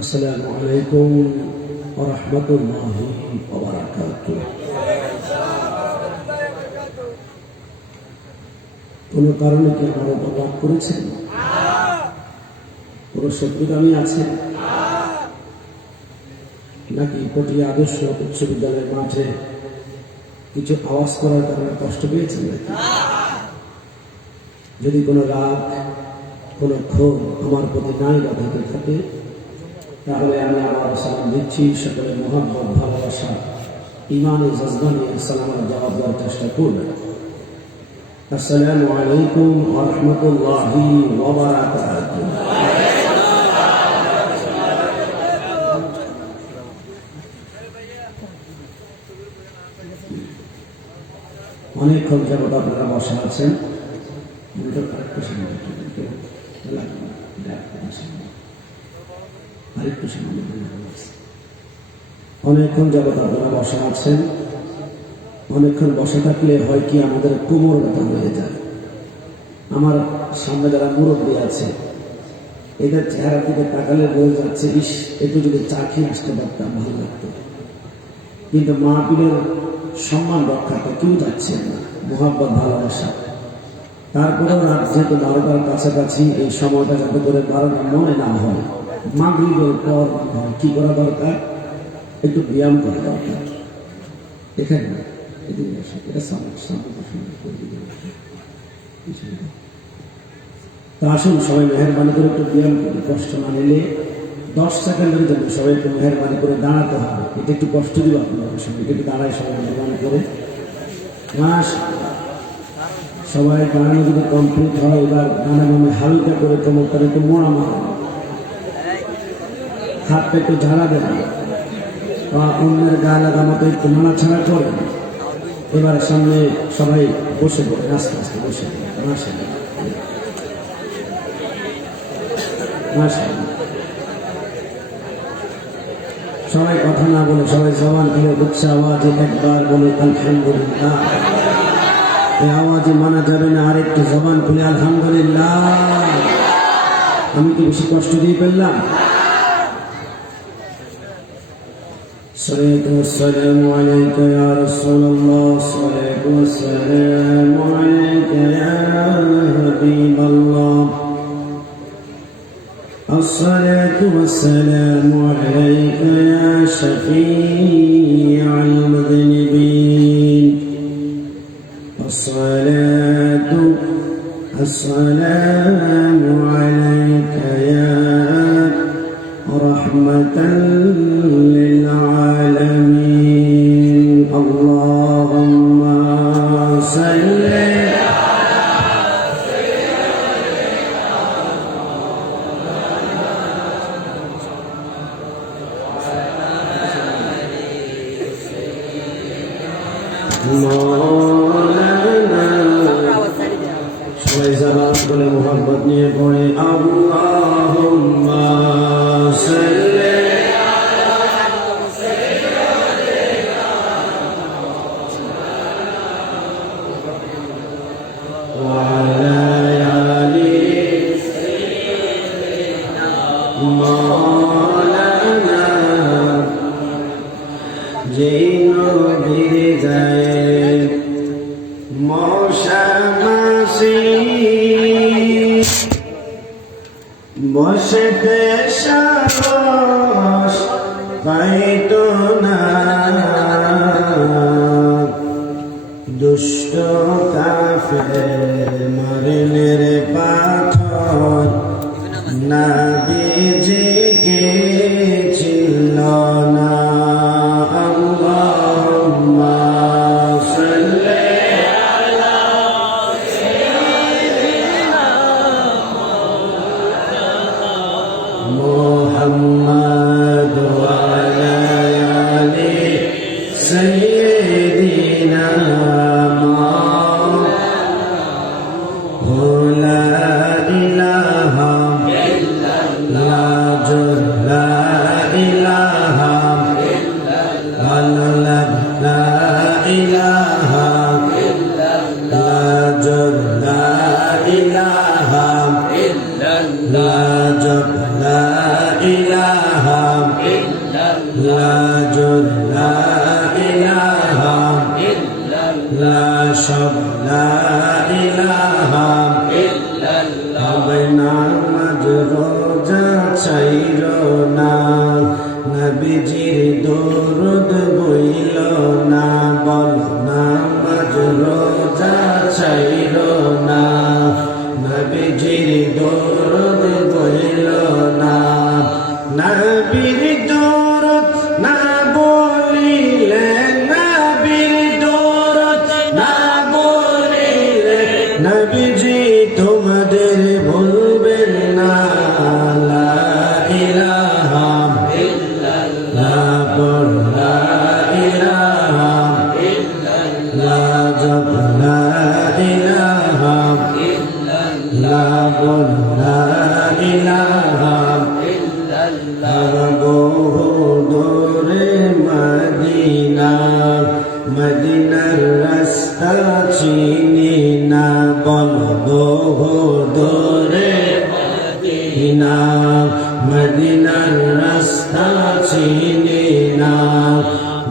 السلام عليكم ورحمة الله وبركاته. কোন কারণে কি আমার অবাক করেছেন? কোন শত্রুতামি আছে নাকি পটিয়া আদর্শ উচ্চ বিদ্যালয়ের মাঠে কিছু আওয়াজ করার কারণে কষ্ট পেয়েছেন নাকি? যদি কোনো রাগ কোনো ক্ষোভ আমার প্রতি নাই বা থেকে থাকে তাহলে আমি আমার সালাম দিচ্ছি। সকলের মহব্বত ভালোবাসা ইমানে জজবা নিয়ে সালামের জবাব দেওয়ার চেষ্টা করবেন। আসসালামু আলাইকুম ওয়া রাহমাতুল্লাহি ওয়া বারাকাতুহু। অনেকক্ষণ যাবত আপনারা বসা আছেন। অনেকক্ষণ যাবত আপনারা বসা আছেন। অনেকক্ষণ বসে থাকলে হয় কি আমাদের কোমর ব্যথা হয়ে যায়। আমার সামনে যারা মুরব্বী আছে এদের চেহারার দিকে তাকালে বোঝা যাচ্ছে ইস একটু যদি চা খেয়ে আসতে পারতাম ভালো লাগতো, কিন্তু মাহফিলের সম্মান রক্ষাতে কেউ যাচ্ছে না, মোহাব্বত ভালোবাসা। তারপরেও রাত যেহেতু 12টার কাছাকাছি এই সময়টা যাতে করে 12টা নয় না হয়, মাগরিবের পর হয়, কি করা দরকার? একটু ব্যায়াম করা দরকার। এখানে না, এটা তা আসুন সবাই মেহরবানি করে একটু ব্যায়াম করি। কষ্ট না নিলে 10 সেকেন্ডের জন্য সবাই একটু মেহরবানি করে দাঁড়াতে হবে। এটা একটু কষ্ট দিব আপনাদের সঙ্গে, একটু দাঁড়ায় সবাই মেহরবানি করে। সবাই গানানো যদি কমপ্লিট হয় এবার গানা নামে হালকা করে কোমরটার একটু মোড়া মারেন, হাতটা একটু ঝাড়া দেবেন বা অন্যের গায়ে লাগা মতো একটু নাড়াছাড়া করেন। এবার সামনে সবাই বসে পড়ে, আস্তে আস্তে বসে সবাই কথা না বলে সবাই জবান খুলে উচ্চ আওয়াজে একবার বলে আলহামদুলিল্লাহ। এই আওয়াজে মানা যাবে না, আরেকটু জবান খুলে আলহামদুলিল্লাহ। আমি কি বেশি কষ্ট দিয়ে ফেললাম? الصلاة والسلام عليك يا رسول الله، الصلاة والسلام عليك يا حبيب الله، الصلاة والسلام عليك يا شفيع المذنبين، السلام عليك يا رحمة للعالمين، اللهم صل সবাই জবান বলে মোহাম্মত নিয়ে পড়ে আল্লাহুম্মা সাল্লি ওয়া আলা আলি মাওলানা। যেই নবীর গায়ে মশা মাছি বসতে সাহস পাইত না, দুষ্ট কাফের মরণের পাথর নবীজিকে ছিল না। আল্লাহুম্মা সাল্লি আলা সাইয়্যিদিনা মুহাম্মদ ওয়া আলা আলি সাইয়্যিদিনা ইলাহা মদিনা মদিনার রাস্তা চিনি না বলবো দূরে মদিনা মদিনার রাস্তা চিনি না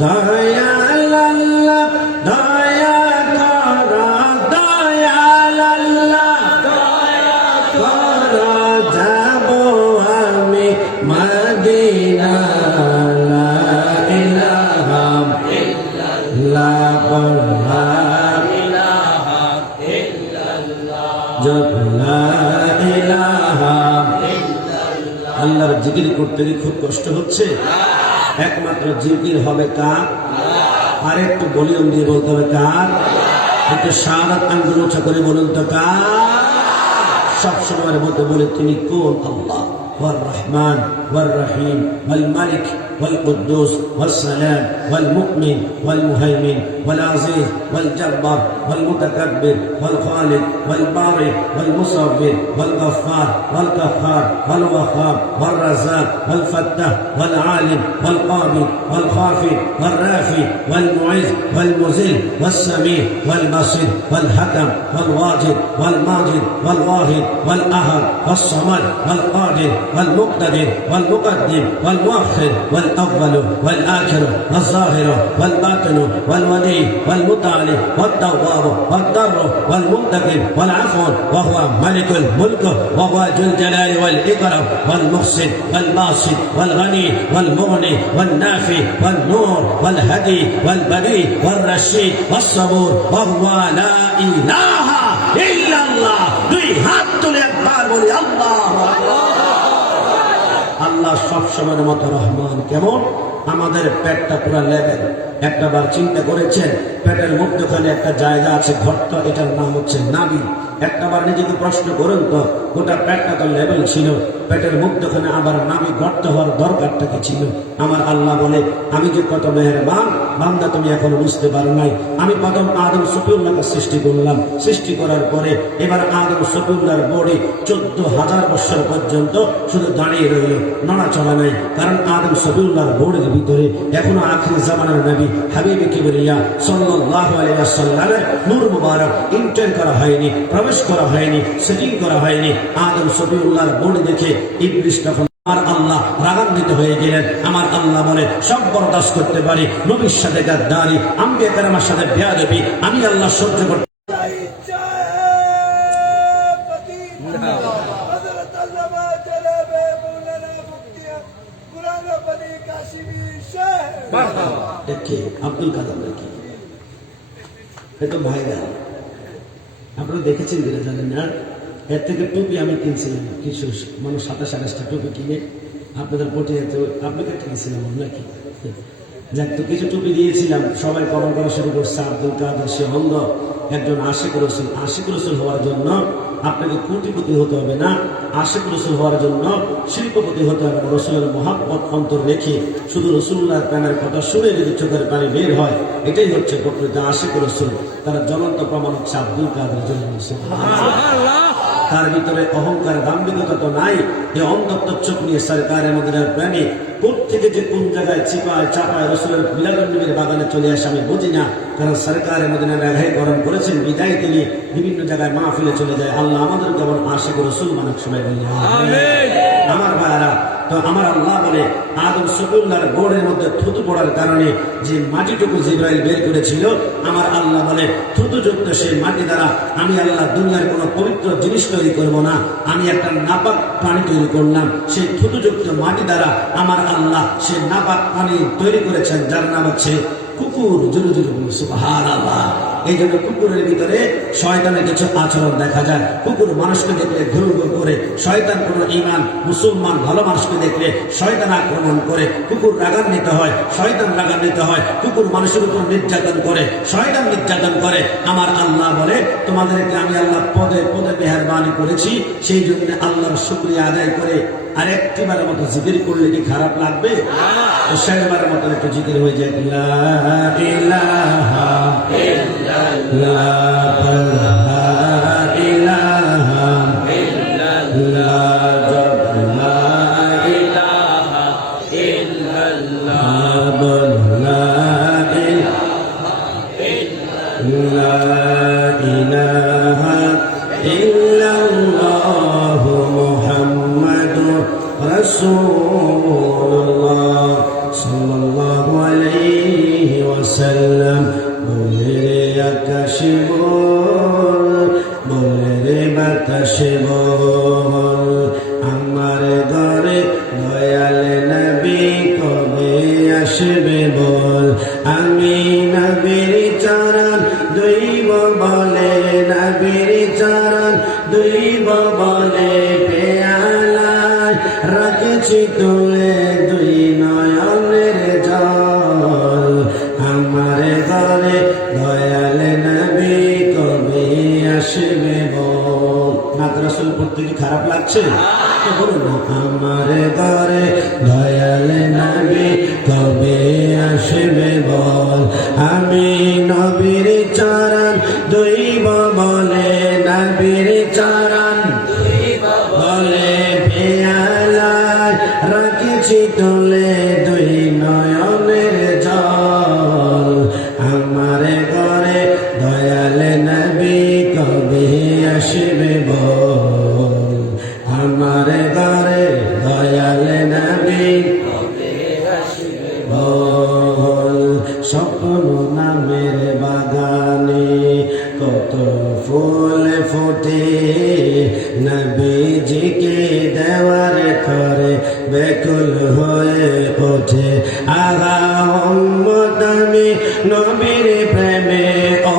দয়াল আল্লাহ দয়া করা দয়াল আল্লাহ দয়া করা যাব আমি মদিনা লা ইলাহা ইল্লাল্লাহ লা ইলাহা ইল্লাল্লাহ লা ইলাহা ইল্লাল্লাহ। আল্লাহর জিকির করতে কি খুব কষ্ট হচ্ছে? একমাত্র জিকির হবে কার? আর একটু ভলিউম দিয়ে বলতে হবে কার? একটু শাহাদাত আঙ্গুল উঁচা করে বলুন তো কার? সব সময়ের মতো বলে তিনি কোন? আল্লাহ والرحمن والرحيم والملك والقدوس والسلام والمؤمن والمهيمن والعزيز والجبار والمتكبر والخالق والبارئ والمصور والغفار والقهار والوهاب والرزاق والفتاح والعالم والقابل والخافض والرافع والمعز والمذل والسميع والبصير والحكم والواجد والماجد والواحد والأحد والصمد والقادر والمقتدر والمقدم والمؤخر والأول والآخر والظاهر والباطن والولي والمتعالي والتواب والضر والمنتقم والعفو وهو ملك الملك وهو ذو الجلال والإكرام والمحسن والباسط والغني والمغني والنافع والنور والهدي والبريء والرشيد والصبور وهو لا إله إلا الله দুই হাত তুলে একবার বলি আল্লাহু আকবার। আল্লাহ সব সময়ের মতো রহমান। কেমন? আমাদের পেটটা পুরা লেভেল। একটা বার চিন্তা করেছেন পেটের মধ্যখানে একটা জায়গা আছে ঘরটা, এটার নাম হচ্ছে নাভি। একটা বার নিজেকে প্রশ্ন করুন তো, গোটা পেটটা তো লেভেল ছিল, পেটের মধ্যখানে আবার নাভি গর্ত হওয়ার দরকারটা কি ছিল? আমার আল্লাহ বলে আমি যে কত মেহেরবান বান্দা তুমি এখনো বুঝতে পারো নাই। আমি প্রথম আদম সফিউল্লাহকে সৃষ্টি করলাম, সৃষ্টি করার পরে এবার আদম সফিউল্লাহর বডি 14,000 বছর পর্যন্ত শুধু দাঁড়িয়ে রইল, নড়াচড়া নাই। কারণ আদম সফিউল্লাহর বডির ভিতরে এখনো আখিরি জামানার নবী হাবিব কিবরিয়া সাল্লাল্লাহু আলাইহি ওয়াসাল্লামের নূর মুবারক এন্টার করা হয়নি, প্রবেশ করা হয়নি, সেটিং করা হয়নি। আদম সফিউল্লাহর বডি দেখে ইবলিস তখন আমার আল্লাহ রাগান্বিত হয়ে গেলেন। আমার আল্লাহ বলে সব বরদাস্ত করতে পারি, নবীর সাথে গাদ্দারি, আম্বিয়া কেরামের সাথে বেয়াদবি আমি আল্লাহ সহ্য করতে আব্দুল কালাম নাকি এটা ভাইরা আপনারা দেখেছেন কিনা জানেন না। এর থেকে টুপি আমি কিনছিলাম, কিছু মানুষ 27-28টা টুপি কিনে আপনাদের পটিয়াতে আপনাকে কিনেছিলাম নাকি। যাক, তো কিছু টুপি দিয়েছিলাম, সবাই কমেন্ট করা শুরু করছে আব্দুল কাদের সে অন্ধ। একজন আশিক রসুল, আশিক রসুল হওয়ার জন্য আপনাকে কোটিপতি হতে হবে না, আশিক রসুল হওয়ার জন্য শিল্পপতি হতে হবে। রসুলের মহাব্বত অন্তর রেখে শুধু রসুল্লাহর প্রেমের কথা শুনে যদি চোখের পানি বের হয়, এটাই হচ্ছে প্রকৃত আশিক রসুল। তারা জ্বলন্ত প্রমাণ হচ্ছে আব্দুল কাদের জন্য। তার ভিতরে অহংকার দাম্ভিকতা তো নাই। এই অন্ধত্ব চোখ নিয়ে সরকারের মদিনার প্রেমী কোথেকে যে কোন জায়গায় চিপায় চাপায় রসুলের মিলাদুন্নবীর বাগানে চলে আসে আমি বুঝি না। কারণ সরকারের মদিনার আঘাই গরম করেছেন, বিদায় তিনি বিভিন্ন জায়গায় মাহফিলে চলে যায়। আল্লাহ আমাদের যেমন আশিক রসুল মানুষ সবাই বলি আমার ভাইয়ারা। তো আমার আল্লাহ বলে আদম সফিউল্লাহর বোর্ডের মধ্যে থুতু পড়ার কারণে যে মাটিটুকু জিবরাইল বের করেছিল, আমার আল্লাহ বলে থুতুযুক্ত সেই মাটি দ্বারা আমি আল্লাহ দুনিয়ার কোনো পবিত্র জিনিস তৈরি করব না, আমি একটা নাপাক প্রাণী তৈরি করলাম। সেই থুতুযুক্ত মাটি দ্বারা আমার আল্লাহ সে নাপাক প্রাণী তৈরি করেছেন, যার নাম হচ্ছে কুকুর। জোরে জোরে বলুন সুবহানাল্লাহ। এই জন্য কুকুরের ভিতরে শয়তানের কিছু আচরণ দেখা যায়। কুকুর মানুষকে দেখলে ঘুর ঘুর করে, শয়তান কোন ইমান মুসলমান ভালো মানুষকে দেখলে শয়তান আক্রমণ করে, কুকুর রাগান্বিত হয়, শয়তান রাগান্বিত হয়, কুকুর মানুষের উপর নির্যাতন করে, শয়তান নির্যাতন করে। আমার আল্লাহ বলে তোমাদেরকে আমি আল্লাহ পদে পদে মেহেরবানি করেছি, সেই জন্য আল্লাহর শুকরিয়া আদায় করে আরেকটিবারের মতো জিকির করলে কি খারাপ লাগবে? শেষবারের মতো একটু জিকির হয়ে যায়, লা ইলাহা ইল্লাল্লাহ ইলাহা ইল্লাল্লাহ লা ইলাহা ইল্লাল্লাহ সাল্লাম। বলে রে আকাশে বল, বলে রে বাতাসে বল, আমার ঘরে দয়াল নবী কবে আসবে বল। আমি নবীর চরণ দৈব বলে, নবীর চরণ দৈব বলে, পেয়ালায় রাখছি তুলে দুই নয়নের জল। আমার ঘরে দয়াল নবী কবে আসবে বল। নাত রাসূল পড়তে কি খারাপ লাগছে? বলুন না, আমার ঘরে দয়াল নবী কবে আসবে বল। আমি নবীর চরণ দৈব বলে, নবীর চরণ দৈব বলে, পেয়ালায় রাখছি তুলে দুই নয়নের জল। আমার ঘরে দয়াল নবী কবে আসবে বল। আমার ঘরে দয়াল নবী কবে আসবে বল। স্বপ্ন নামের বাগানে কত ফুল ফোটে, নবীজিকে দেওয়ার করে বেকুল হয়ে ওঠে। আগা উম্মত আমি নবীর প্রেমে,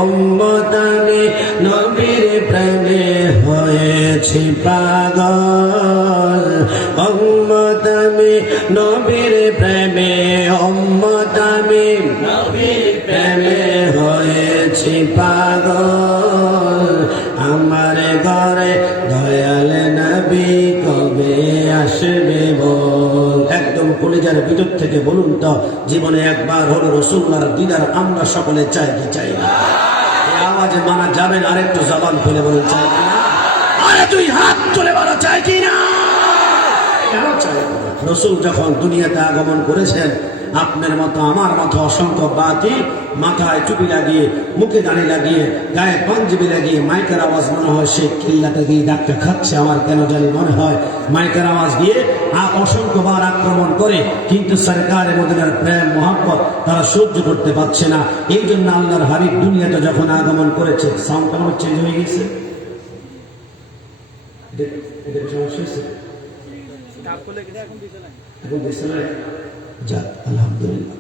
উম্মত আমি নবীর প্রেমে হয়েছি পাগল। উম্মত আমি নবীর প্রেমে, উম্মত আমি নবীর প্রেমে হয়েছি পাগল। আমার ঘরে দয়াল নবী কবে আসবে বল। একদম কলিজার ভিতর থেকে বলুন তো, জীবনে একবার হলো রাসূলুল্লাহর দিদার আমরা সকলে চাই কি চাই না? এই আওয়াজে মানা যাবে না? আরেকটু জবান খুলে বলুন চাই কি না? আরে তুই হাত তুলে বলো চাই কি না? কেন চাই? রাসূল যখন দুনিয়াতে আগমন করেছেন, আপনার মতো আমার মতো অসংখ্য বাতি মাথায় টুপি লাগিয়ে, মুখে দাঁড়ি লাগিয়ে, গায়ে পাঞ্জাবি লাগিয়ে, মাইকের আওয়াজ মনে হয় সে কিল্লাতে গিয়ে ডাক্তার খাচ্ছে। আমার কেন জানি মনে হয় মাইকের আওয়াজ দিয়ে অসংখ্যবার আক্রমণ করে, কিন্তু সরকারের মদিনার প্রেম মহব্বত তারা সহ্য করতে পারছে না। এই জন্য আল্লাহর হাবিব দুনিয়াতে যখন আগমন করেছে, সাউন্ড কেমন চেঞ্জ হয়ে গেছে? এটা সমস্যা হয়েছে? এখন দিচ্ছে না? যাক, আলহামদুলিল্লাহ।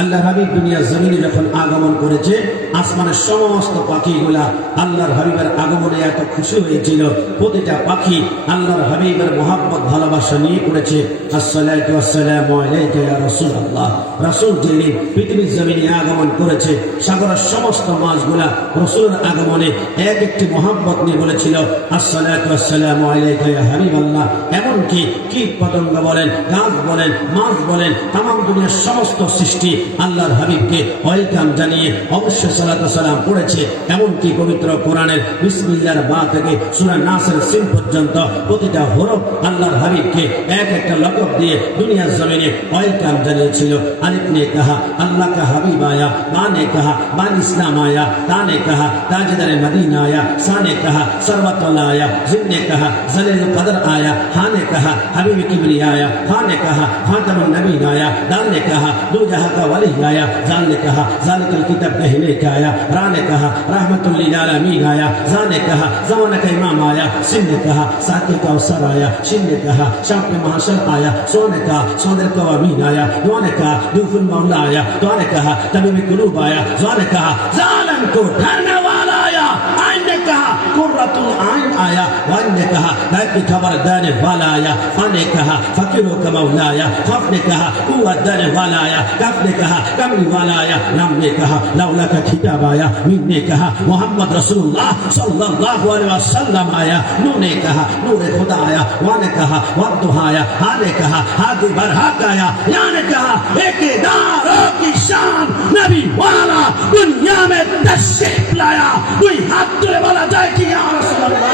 আল্লাহ হাবিব দুনিয়ার জমিনে যখন আগমন করেছে, আসমানের সমস্ত পাখিগুলা আল্লাহর হাবিবের আগমনে এত খুশি হয়েছিল। প্রতিটা পাখি আল্লাহর হাবিবের মহব্বত ভালোবাসা নিয়ে পড়েছে। আসসালাতু ওয়াসসালামু আলাইকা ইয়া রাসূলুল্লাহ। রাসূল যিনি পৃথিবীর জমিনে আগমন করেছে, সাগরের সমস্ত মাছগুলা রাসূলের আগমনে এক একটি মহব্বত নিয়ে বলেছিল আসসালাতু ওয়াসসালামু আলাইকা ইয়া হাবিবাল্লাহ। এমনকি কীট পতঙ্গ বলেন, গাছ বলেন, মাছ বলেন, তামাম দুনিয়ার সমস্ত সৃষ্টি আল্লাহর হাবিবকে ওয়েলকাম জানিয়ে অবশ্যই সালাত ওয়া সালাম পড়েছে। এমনকি পবিত্র কোরআনের বিসমিল্লাহর বা থেকে সূরা নাসের সিন পর্যন্ত প্রতিটা হরফ আল্লাহর হাবিবকে এক একটা লকব দিয়ে দুনিয়ার জমিনে ওয়েলকাম জানিয়েছিল। আলিফ ने कहा अल्लाह का हबीब आया, माँ ने कहा बान इस्लाम आया, ता ने कहा ताजदार मदीना आया, सा ने कहा सरवतुल्ला आया, जिन ने कहा जलील कदर आया, हा ने कहा हबीब किबरिया आया, हा ने कहा खातमुन नबी आया, दाल ने कहा दो जहां का वली आया, जान ने कहा जालिकल किताब कहने का आया, रा ने कहा रहमतुल लिल आलमीन आया, जा ने कहा ज़माना का इमाम आया, सिन ने कहा साके का अवसर आया, शिन ने कहा शाम के महाशर आया, सो ने कहा सौदर कवामीन आया, दुआ ने कहा दूफुल मौला आया, तो ने कहा तबीब कुलूब आया, जो ने कहा जालिम को डरने वाला आया, आइन ने कहा कुर्रतुल आइन आया, वाइन ने कहा गायब की खबर देने वाला आया, फा ने कहा फकीरों का मौला आया, खफ ने कहा कुव्वत देने वाला आया, कफ ने कहा कमली वाला आया, लम ने कहा लौला का खिताब आया, मीम ने कहा मोहम्मद रसूलुल्लाह सल्लल्लाहु अलैहि वसल्लम आया, नून ने कहा नूर खुदा आया, वा ने कहा वद्दुहा आया, हा ने कहा हादी बरहक आया, या ने कहा ठेकेदारों की शान नबी वाला दुनिया में तशरीफ लाया। कोई हाथ तुले वाला जाए कि या रसूलुल्लाह।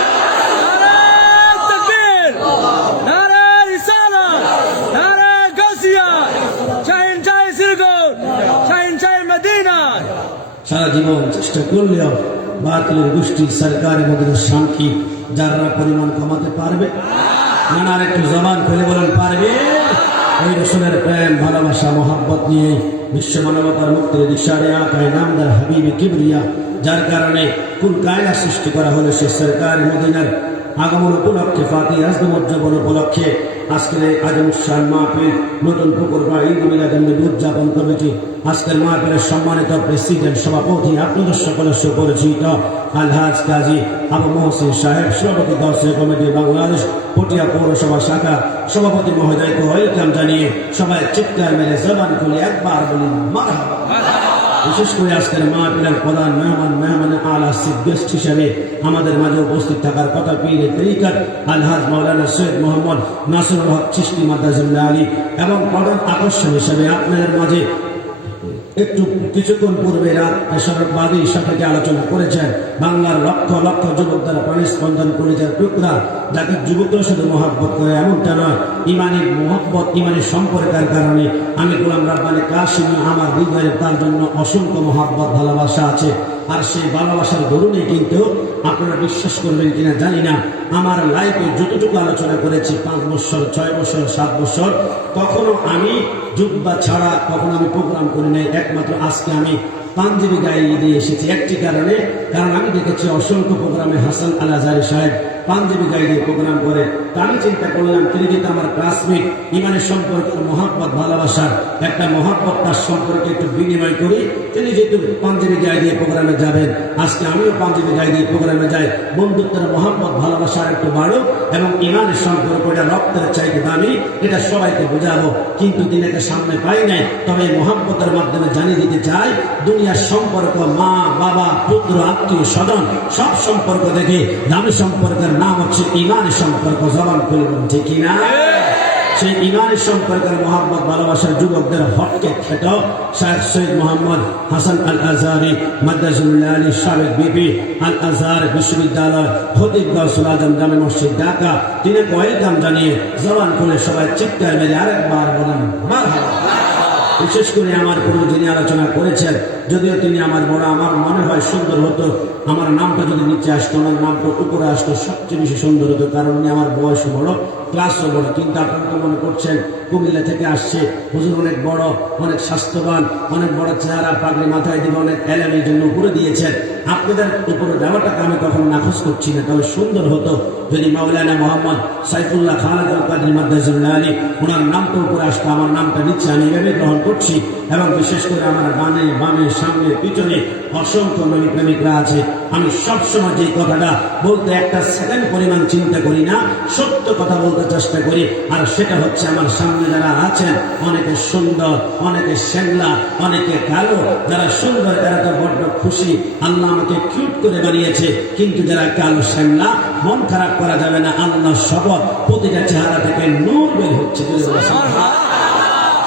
সারা জীবন চেষ্টা করলেও বাতিলের গোষ্ঠী সরকারের মধ্যে শান্তি যারা পরিমাণ কমাতে পারবে না? আর একটু জবান খুলে বলেন পারবে? ওই রসুলের প্রেম ভালোবাসা মহব্বত নিয়ে বিশ্ব মানবতার মুক্তির দিশারে আকায় নামদার হাবিবি কিবরিয়া, যার কারণে কুল কায়না সৃষ্টি করা হলো সে সরকার মদিনার আগমন উপলক্ষে, ফাতিহা উদযাপন উপলক্ষে আজকের আজম শাহ মাহফিল নতুন পুকুর বা ঈদ মিলাদুন নবী উদযাপন কমিটি, আজকের মাহফিলের সম্মানিত প্রেসিডেন্ট সভাপতি, আপনাদের সকলের সুপরিচিত আলহাজ কাজী আবু মহসিন সাহেব, সভাপতি দর্শক কমিটি বাংলাদেশ পটিয়া পৌরসভা শাখা সভাপতি মহোদয়কে ওয়েলকাম জানিয়ে সবাই চিৎকার মেরে জবান খুলে একবার বলি মারহাবা। বিশেষ করে আজকের মাহফিলের প্রধান মেহমান আলা চিফ গেস্ট হিসেবে আমাদের মাঝে উপস্থিত থাকার কথা পীরে তরিকত আলহাজ মাওলানা সৈয়দ মোহাম্মদ নাসিরুল হক চিশতি মাদ্রাজুল্লাহ আলী, এবং প্রধান আকর্ষণ হিসেবে আপনাদের মাঝে একটু কিছুক্ষণ পূর্বে রাত এশারবাদী সাথে আলোচনা করেছেন বাংলার লক্ষ লক্ষ যুবক দ্বারা প্রাণস্পন্দন কলেজের টুকরা, যাকে যুবকরা শুধু মহাব্বত করে এমনটা নয়, ইমানের মহব্বত ইমানের সম্পর্কের কারণে আমি গোলাম রাব্বানী কাশিমি আমার হৃদয়ে তার জন্য অসংখ্য মহাব্বত ভালোবাসা আছে। আর সেই ভালোবাসার দরুনে কিন্তু আপনারা বিশ্বাস করবেন কিনা জানি না, আমার লাইফে যতটুকু আলোচনা করেছি 5 বছর 6 বছর 7 বছর, কখনো আমি জুব্বা ছাড়া কখনো আমি প্রোগ্রাম করি নাই। একমাত্র আজকে আমি পাঞ্জাবি গায়ে দিয়ে এসেছি একটি কারণে, কারণ আমি দেখেছি অসংখ্য প্রোগ্রামে হাসান আল আজহারি সাহেব পাঞ্জাবি গায়ে দিয়ে প্রোগ্রাম করে। তা আমি চিন্তা করলাম তিনি যেহেতু আমার ক্লাসমেট, ইমানের সম্পর্কে মহব্বত ভালোবাসার একটা মহব্বত তার সম্পর্কে একটু বিনিময় করি। তিনি যেহেতু পাঞ্জাবি গায়ে দিয়ে প্রোগ্রামে যাবেন, আজকে আমিও পাঞ্জাবি গায়ে দিয়ে প্রোগ্রামে যাই। বন্ধুত্বের মহব্বত ভালোবাসার একটু বাড়ুক এবং ইমানের সম্পর্ক এটা রক্তের চাইতে দামি, এটা সবাইকে বোঝাবো। কিন্তু তিনি এটা সামনে পাই নাই, তবে এই মহব্বতের মাধ্যমে জানিয়ে দিতে চাই দুনিয়ার সম্পর্ক, মা বাবা পুত্র আত্মীয় স্বজন সব সম্পর্ক দেখে দামি সম্পর্কের নাম হচ্ছে ইমানের সম্পর্ক। জবান খুলে বলুন ঠিক কিনা? সেই ইমানের সম্পর্কের মহব্বত ভালোবাসার যুবকদের হককে খেট শায়েখ সৈয়দ মোহাম্মদ হাসান আল আজহারি মাদ্রাজুল্লাহ আলী সাবেক বিপি আল আজহার বিশ্ববিদ্যালয় খতিব গাউসুল আজম জামে মসজিদ ঢাকা, তিনি ওয়েলকাম জানিয়ে জবান খুলে সবাই চিৎকার মেরে আরেকবার বলেন মারহাবা। বিশেষ করে আমার পূর্বে যিনি আলোচনা করেছেন, যদিও তিনি আমার বড়, আমার মনে হয় সুন্দর হতো আমার নামটা যদি নিচে আসতো, আমার নামটা উপরে আসতো, সবচেয়ে বেশি সুন্দর হতো, কারণ উনি আমার বয়স বড়, ক্লাসও বড়। কিন্তু আপনারা মনে করছেন কুমিল্লা থেকে আসছে, হুজুর অনেক বড়, অনেক স্বাস্থ্যবান, অনেক বড় চেহারা, পাগড়ি মাথায় দিবে, অনেক এলামের জন্য উপরে দিয়েছেন। আপনাদের উপরে দেওয়াটাকে আমি কখনো নাকচ করছি না, তবে সুন্দর হতো যদি মাওলানা মোহাম্মদ সাইফুল্লাহ খালেদ আল কাদরি মাদ্রাজুল্লাহ আলী ওনার নামটা উপরে আসতো, আমার নামটা নিচে আমি এভাবে গ্রহণ করছি। এবং বিশেষ করে আমার ডানে বামে সামনে পিছনে অসংখ্য নবী প্রেমিকরা আছে। আমি সবসময় যে কথাটা বলতে একটা সেকেন্ড পরিমাণ চিন্তা করি না, সত্য কথা বলতে চেষ্টা করি। আর সেটা হচ্ছে আমার সামনে যারা আছেন অনেকে সুন্দর, অনেকে শ্যামলা, অনেকে কালো। যারা সুন্দর তারা তো বড্ড খুশি, আল্লাহ আমাকে কিউট করে বানিয়েছে। কিন্তু যারা কালো শ্যামলা, মন খারাপ করা যাবে না, আল্লাহ শপথ প্রতিটা চেহারা থেকে নূর বের হচ্ছে।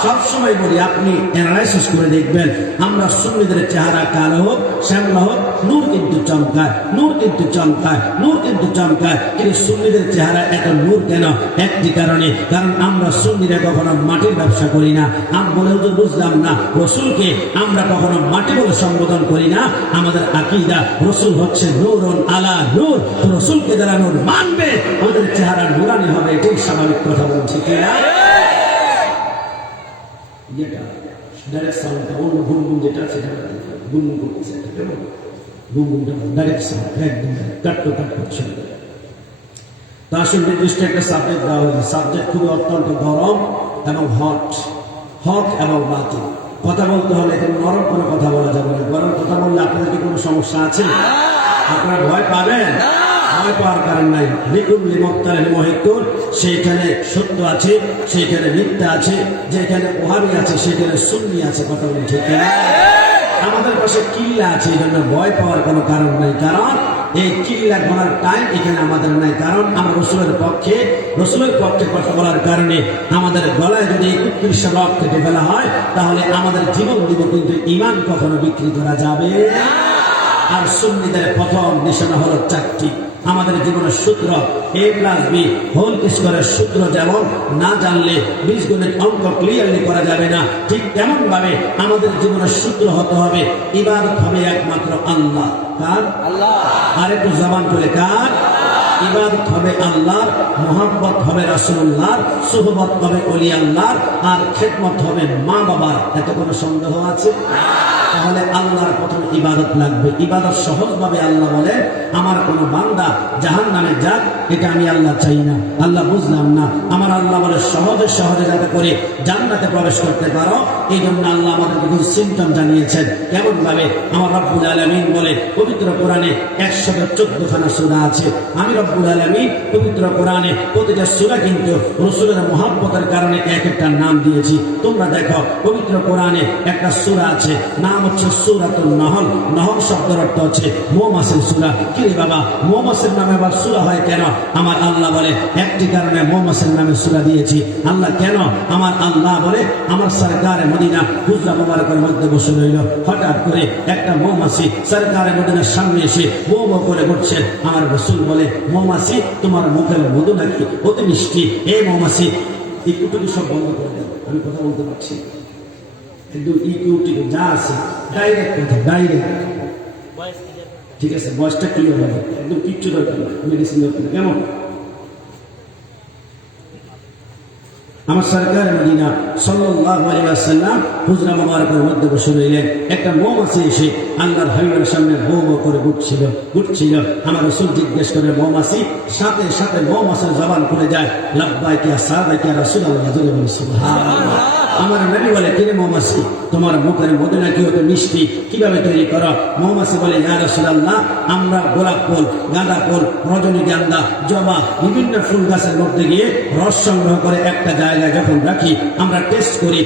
সবসময় বলি আপনি অ্যানালাইসিস করে দেখবেন, আমরা সুন্নিদের চেহারা কালো হোক শ্যামলা হোক, নূর কিন্তু চমকায়, নূর কিন্তু চমকায়, নূর কিন্তু চমকায়। কিন্তু সুন্নিদের চেহারা এত নূর কেন? একটি কারণে, কারণ আমরা সুন্নিরা কখনো মাটির ব্যবসা করি না। আমি বলে তো বুঝলাম না, রসুলকে আমরা কখনো মাটি বলে সম্বোধন করি না। আমাদের আকীদা রসুল হচ্ছে নূরুন আলা নূর। রসুলকে যারা নূর মানবে ওদের চেহারা নূরানি হবে, এটাই স্বাভাবিক কথা বলছি কিনা? ডাইরেক্ট সাউন্ডটা অন্য গুনগুন যেটা আছে গুনগুন করতেছে, গুনগুনটা ডাইরেক্ট সাউন্ড একদম কাট্টো কাট্টো। তা আসলে নির্দিষ্ট একটা সাবজেক্ট দেওয়া হয়েছে, সাবজেক্ট খুবই অত্যন্ত গরম এবং হট এবং বাতিল। কথা বলতে হলে এখানে নরম কোনো কথা বলা যাবে না। গরম কথা বললে আপনাদের কি কোনো সমস্যা আছে? আপনারা ভয় পাবেন? ভয় পাওয়ার কারণ নাই। লিকুল্লি মুক্তালিন মুহিতুন, সেইখানে সত্য আছে, সেইখানে মিথ্যা আছে, যেখানে ওহাবি আছে সেখানে সুন্নি আছে। কথা বলি ঠিক না? আমাদের পাশে কিল্লা আছে, এই জন্য ভয় পাওয়ার কোনো কারণ নাই। কারণ এই কিল্লা করার টাইম এখানে আমাদের নাই। কারণ আমরা রসুলের পক্ষে কথা বলার কারণে আমাদের গলায় যদি 31 রক কেটে ফেলা হয় তাহলে আমাদের জীবন দিব, কিন্তু ঈমান কখনো বিক্রি করা যাবে না। আর সুন্নিদের প্রথম নিশানা হলো 4টি। আমাদের জীবনের সূত্র A+B হোল স্কোয়ারের সূত্র যেমন না জানলে বীজগণিত অঙ্ক ক্লিয়ারলি করা যাবে না, ঠিক তেমন ভাবে আমাদের জীবনের সূত্র হতে হবে ইবাদত হবে একমাত্র আল্লাহ। কার? আল্লাহ। আর একটু জবান করে কার? ইবাদত হবে আল্লাহর, মুহাব্বত হবে রাসূলুল্লাহর, সুহবত হবে ওলি আল্লাহর, আর খেদমত হবে মা বাবার। এতে কোনো সন্দেহ আছে? তাহলে আল্লাহর প্রথম ইবাদত লাগবে। ইবাদত সহজভাবে আল্লাহ বলে আমার কোন বান্দা জাহান্নামে যাক, এটা আমি আল্লাহ চাই না। আল্লাহ বুঝলাম না, আমার আল্লাহ বলে সহজে সহজে যাতে করে জান্নাতে প্রবেশ করতে পারো, এই জন্য আল্লাহ আমাদেরকে কিছু সিম্পটম জানিয়েছেন। কেমন ভাবে? আমার রব্বুল আলামিন বলে পবিত্র কোরআনে 114খানা সূরা আছে। আমি রব্বুল আলামিন পবিত্র কোরআনে প্রতিটা সূরা কিন্তু রাসূলের মুহাব্বতের কারণে এক একটা নাম দিয়েছি। তোমরা দেখো পবিত্র কোরআনে একটা সূরা আছে, নাম হচ্ছে সূরাতুন নহল। নহল শব্দের অর্থ হচ্ছে মৌমাছির সূরা। কি রে বাবা, মৌমাছির নামে আবার সূরা হয় কেন? আমার আল্লাহ বলে একটি কারণে মৌমাছির নামে সূরা দিয়েছি। আল্লাহ কেন? আমার আল্লাহ বলে আমার সরকারে মদিনা হুজরা মুবারকের মধ্যে বসে রইল। হঠাৎ করে একটা মৌমাছি সরকারে মদিনার সামনে এসে বৌ বৌ করে ঘুরছে। আমার রাসূল বলে, মৌমাছি তোমার মুখের মধু নাকি অতি মিষ্টি। এই মৌমাছি ইকুটুকি সব বন্ধ করে দেন, আমি কথা বলতে পারছি একদম ইউটিউবে যা আছে ডাইরেক্ট কথা, ডাইরেক্ট। ঠিক আছে, বয়সটা ক্লিয়ার হবে, একদম কিচ্ছু দরকার না, মেডিসিন দরকার না। কেমন? আমার সরকার মদিনা সাল্লাল্লাহু আলাইহি ওয়াসাল্লাম হুজরা মুবারকের মধ্যে বসে রইলেন। একটা মৌমাছি এসে আল্লাহর হাবিবের সামনে বৌ বৌ করে ঘুরছিল। আমার রাসূল জিজ্ঞেস করে মৌমাছি, সাথে সাথে মৌমাছির জবান খুলে যায়, লাব্বাইকা ইয়া সাদাকা ইয়া রাসূলুল্লাহ, সুবহানাল্লাহ। আমার নবী বলে, কিরে মৌমাছি, তোমার মুখের মধু নাকি অত মিষ্টি, কিভাবে তৈরি করো? মৌমাছি বলে, ইয়া রাসূলুল্লাহ, আমরা গোলাপ ফুল, গাঁদা ফুল, রজনীগন্ধা, জবা, বিভিন্ন ফুল গাছের মধ্যে গিয়ে রস সংগ্রহ করে একটা জায়গায় যখন রাখি, আমরা টেস্ট করি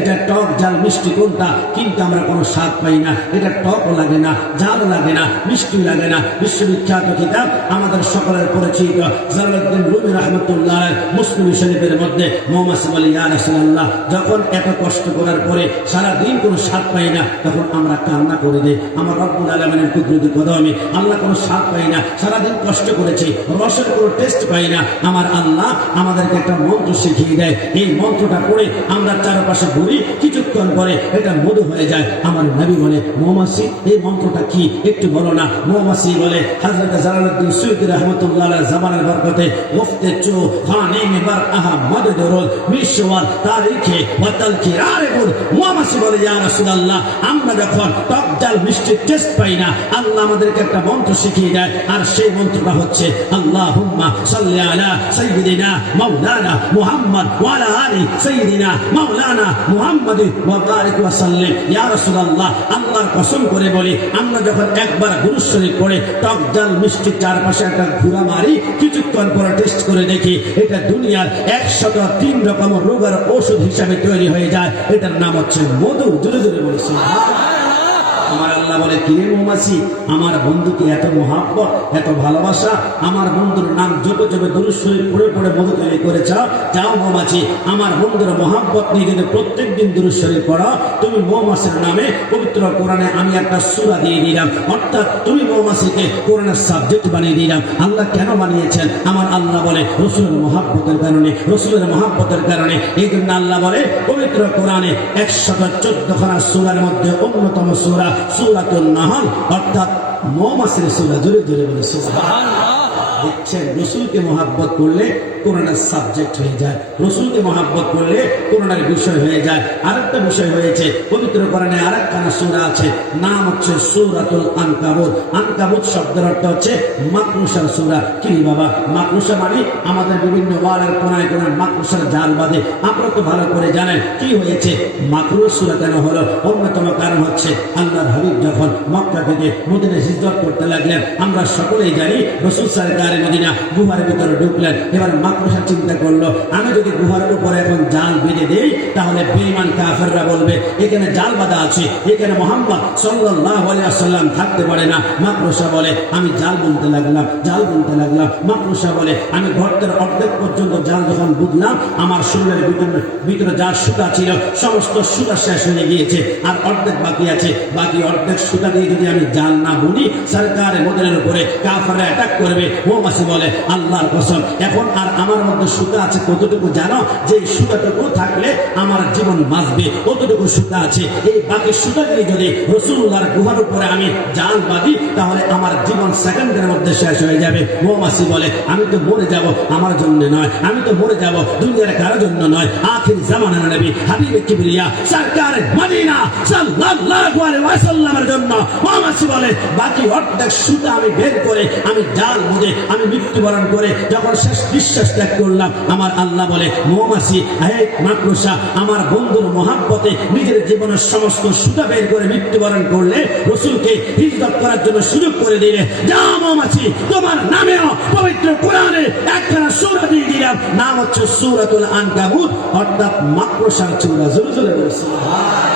এটা টক ঝাল মিষ্টি কোনটা, কিন্তু আমরা কোনো স্বাদ পাই না। এটা টকও লাগে না, ঝালও লাগে না, মিষ্টিও লাগে না। বিশ্ববিখ্যাত কিতাব আমাদের সকলের পরিচিত জালালউদ্দিন রুমি রাহমাতুল্লাহ আলাইহি মুসলিম শরীফের মধ্যে মৌমাছি বলে, ইয়া রাসূলুল্লাহ, যখন এত কষ্ট করার পরে সারাদিন কোনো স্বাদ পাই না, তখন আমরা কান্না করে দিই। আমার রব্বুল আলামিনের কুদরতি কদমে আল্লাহ কোনো স্বাদ পাই না, সারাদিন কষ্ট করেছি, রসের কোনো টেস্ট পাই না। আমার আল্লাহ আমাদেরকে একটা মন্ত্র শিখিয়ে দেয়, এই মন্ত্রটা পড়ে আমরা চারপাশে ঘুরি, কিছুক্ষণ পরে এটা মধু হয়ে যায়। আমার নবী বলে, মৌমাছি এই মন্ত্রটা কি একটু বলো না। মৌমাছি বলে, হযরত জালালউদ্দিন সুয়ুতী রাহমাতুল্লাহ আলাইহি জামানের বরকতে মুফতি চো খানে মেবার আহা মদদুল মিশওয়াল তারিখে ওয়াতাল কিরারুল। মৌমাছি বলে, ইয়া রাসূলুল্লাহ, আমরা যখন টক ঝাল মিষ্টি টেস্ট পাই না, আল্লাহ আমাদেরকে একটা মন্ত্র শিখিয়ে দেয়, আর সেই মন্ত্রটা হচ্ছে আল্লাহুম্মা সাল্লি আলা সাইয়্যিদিনা মাওলানা মুহাম্মদ ওয়া আলা আলি সাইয়্যিদিনা মাওলানা মুহাম্মদ ওয়া বারিক ওয়া সাল্লিম। ইয়া রাসূলুল্লাহ, আল্লাহর কসম করে বলি, আমরা যখন একবার দুরূদ শরীফ পড়ে টক ঝাল মিষ্টি চারপাশে একটা ঘুরা মারি, কিছুক্ষণ পরে টেস্ট করে দেখি এটা দুনিয়ার 103 রকম রোগের ওষুধ হিসাবে তৈরি হয়ে যায়। এটার নাম হচ্ছে মধু। জোরে জোরে বলি সুবহানাল্লাহ। আমার আল্লাহ বলে, কিরে মৌমাছি, আমার বন্ধুকে এত মহাব্বত, এত ভালোবাসা, আমার বন্ধুর নাম জপে জপে দুরূদ শরীফ পড়ে পড়ে মধু তৈরি করেছ। যাও মৌমাছি, আমার বন্ধুর মহাব্বত নিয়ে যদি প্রত্যেক দিন দুরূদ শরীফ পড়ো, তুমি মৌমাছির নামে পবিত্র কোরআনে আমি একটা সূরা দিয়ে দিলাম, অর্থাৎ তুমি মৌমাছিকে কোরআনের সাবজেক্ট বানিয়ে দিলাম। আল্লাহ কেন বানিয়েছেন? আমার আল্লাহ বলে রাসূলের মহাব্বতের কারণে, রাসূলের মহাব্বতের কারণে। এই জন্য আল্লাহ বলে পবিত্র কোরআনে 114খানা সূরার মধ্যে অন্যতম সূরা সূরাতুন নাহল, অর্থাৎ মৌমাছির সূরা। জোরে জোরে বলে সুবহানাল্লাহ। দেখছেন, রসুলকে মহাব্বত করলে কোরআনের সাবজেক্ট হয়ে যায়, রসুলকে মহাব্বত করলে কোরআনের বিষয় হয়ে যায়। আরেকটা বিষয় হয়েছে পবিত্র কোরআনে, আরেকখানা সূরা আছে, নাম হচ্ছে সূরাতুল আনকাবুত। আনকাবুত শব্দের অর্থ হচ্ছে মাকড়সার সূরা। কি বাবা, মাকড়সা মানে আমাদের বিভিন্ন ওয়ালের কোনায় কোনায় মাকড়সার জাল বাঁধে। আপনারা তো ভালো করে জানেন কি হয়েছে, মাকড়ুস সূরা কেন হলো? অন্যতম কারণ হচ্ছে আল্লাহর হাবিব যখন মক্কা থেকে মদিনায় হিজরত করতে লাগলেন, আমরা সকলেই জানি রাসূল সরকার মদিনা গুহার ভিতরে ঢুকলেন। এবার মাকড়সা চিন্তা করলো, আমি যদি গুহার উপরে এখন জাল বেঁধে দেই, তাহলে বেঈমান কাফেররা বলবে এখানে জাল বাঁধা আছে, এখানে মুহাম্মদ সাল্লাল্লাহু আলাইহি ওয়াসাল্লাম থাকতে পারে না। মাকড়সা বলে, আমি জাল বুনতে লাগলাম, জাল বুনতে লাগলাম। মাকড়সা বলে, আমি গর্তের অর্ধেক পর্যন্ত জাল যখন বুনলাম, আমার শরীরের ভিতরে যা সুতা ছিল সমস্ত সুতা শেষ হয়ে গিয়েছে, আর অর্ধেক বাকি আছে। বাকি অর্ধেক সুতা দিয়ে যদি আমি জাল না বুনি, সরকার মদিনার উপরে কাফেররা অ্যাটাক করবে। ও মৌমাছি বলে আল্লাহর কসম এখন আর আমার মধ্যে সুতা আছে কতটুকু জানো, যে সুতাটুকু থাকলে আমার জীবন বাঁচবে, কতটুকু সুতা আছে। এই বাকি সুতাগুলি যদি রাসূলুল্লাহর গুহার উপরে আমি জাল বাঁধি তাহলে আমার জীবন সেকেন্ডের মধ্যে শেষ হয়ে যাবে। মৌমাছি বলে আমি তো মরে যাব আমার জন্য নয়, আমি তো মরে যাব দুনিয়ার কারোর জন্য নয়, আখির জামানার নবী হাবিবে কিবরিয়া সরকার মদিনা সাল্লাল্লাহু আলাইহি ওয়াসাল্লামের জন্য। মৌমাছি বলে বাকি অর্ধেক সুতা আমি বের করে আমি জাল বেঁধে আমি মৃত্যুবরণ করে যখন শেষ নিঃশ্বাস ত্যাগ করলাম, আমার আল্লাহ বলে মৌমাছি হে মাকড়সা আমার বন্ধুর মহাব্বতে নিজের জীবনের সমস্ত সুতা বের করে মৃত্যুবরণ করলে রাসূলকে হিজরত করার জন্য সুযোগ করে দিলে। যাও মৌমাছি তোমার নামেও পবিত্র কোরআনে একখানা সূরা দিয়ে দিলাম, নাম হচ্ছে সূরাতুল আনকাবুত, অর্থাৎ মাকড়সার সূরা। জোরে জোরে বলো সুবহানাল্লাহ।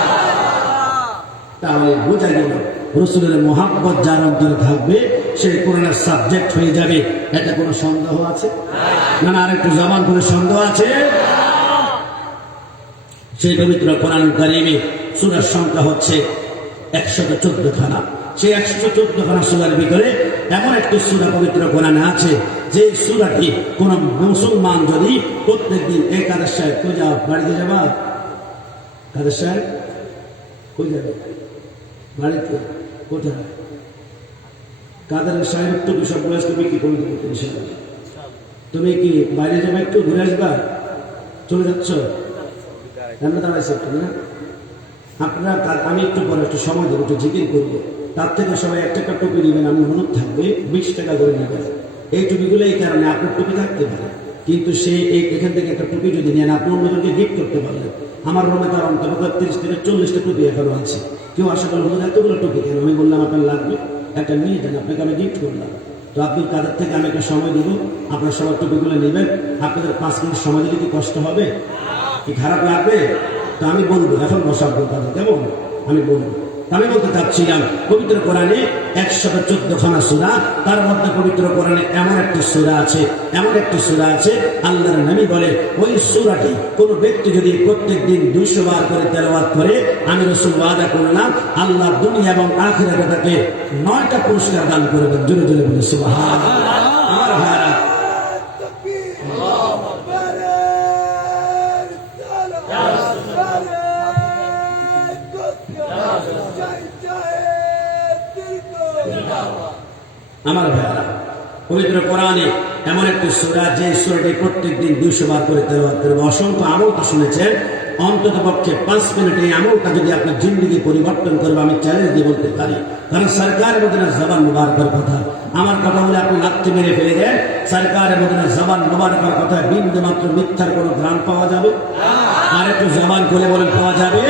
তাহলে বোঝা গেল রাসূলের মহাব্বত যার অন্তরে থাকবে সে কোরআনের সাবজেক্ট হয়ে যাবে। এটা কোনো সন্দেহ আছে না? না আরেকটু জবান করে সন্দেহ আছে? সেই পবিত্র কোরআন কারীমে সূরার সংখ্যা হচ্ছে 114 খানা। সেই 114 খানা সূরার ভিতরে এমন একটি সূরা পবিত্র কোরআনে আছে যে সূরাটি কোন মুসলমান যদি প্রত্যেকদিন এই কাদের সাহেব কই যাও বাড়িতে যাবা, কাদের সাহেব কই যাবে বাড়িতে, কোথায় কাদের সাহেব টুপি সব বয়স্ক বিক্রি করে দেবে ইনশাআল্লাহ। তুমি কি বাইরে যাবে একটু ঘুরে আসবা, চলে যাচ্ছ এমনি দাঁড়াইছে একটু না আপনারা, আমি একটু পরে একটু সময় দেবো, একটু জিকির করবো, তার থেকে সবাই একটা একটা টুপি নেবেন, আমি অনুরোধ থাকবে 20 টাকা করে নেবেন। এই টুপিগুলো এই কারণে আপনার টুপি থাকতে পারে কিন্তু সেই এখান থেকে একটা টুপি যদি নেন আপনি অন্যজনকে গিফট করতে পারলেন। আমার রুমে তার অন্তত 30 থেকে 40টা টুপি এখনো আছে। কেউ আশা করলো এতগুলো টুপি কেন, আমি বললাম আপনার লাগবে একটা নিয়ে যান, আপনাকে আমি গিফট করলাম। তো আপনি তাদের থেকে আমি একটা সময় দিব, আপনার সবার টুপিগুলো নেবেন। আপনাদের 5 মিনিট সময় দিলে কি কষ্ট হবে, কি খারাপ লাগবে? তো আমি বলবো এখন বসাব তাদের, কেমন আমি বলবো। আমি বলতে চাচ্ছিলাম পবিত্র কোরআনে 114 খানা সূরা, তার মধ্যে পবিত্র কোরআনে এমন একটি সূরা আছে, এমন একটি সূরা আছে আল্লাহর নবী বলে ওই সূরাটি কোন ব্যক্তি যদি প্রত্যেকদিন 200 বার করে তেলাওয়াত করে আমি রাসূল ওয়াদা করলাম আল্লাহ দুনিয়া এবং আখিরাতে তাকে 9টা পুরস্কার দান করবেন। জোরে জোরে বলে সুবহানাল্লাহ। আমার ভাইরা আমার ভাইরা পবিত্র কোরআনে এমন একটি সূরা যে সূরাটি প্রত্যেকদিন 200 বার করে তেলাওয়াত করবে। অসংখ্য আমল তো শুনেছেন, অন্তত পক্ষে 5 মিনিটে এই আমলটা যদি আপনার জিন্দেগি পরিবর্তন করবে আমি চ্যালেঞ্জ দিয়ে বলতে পারি। কারণ সরকারের মদিনার জবান মুবারকের কথা, আমার কথা বলে আপনি লাথি মেরে ফেলে দেন, সরকারের মদিনার জবান মুবারকের কথা বিন্দু মাত্র মিথ্যার কোনো গ্রাম পাওয়া যাবে? আর একটু জবান খুলে বলেন পাওয়া যাবে?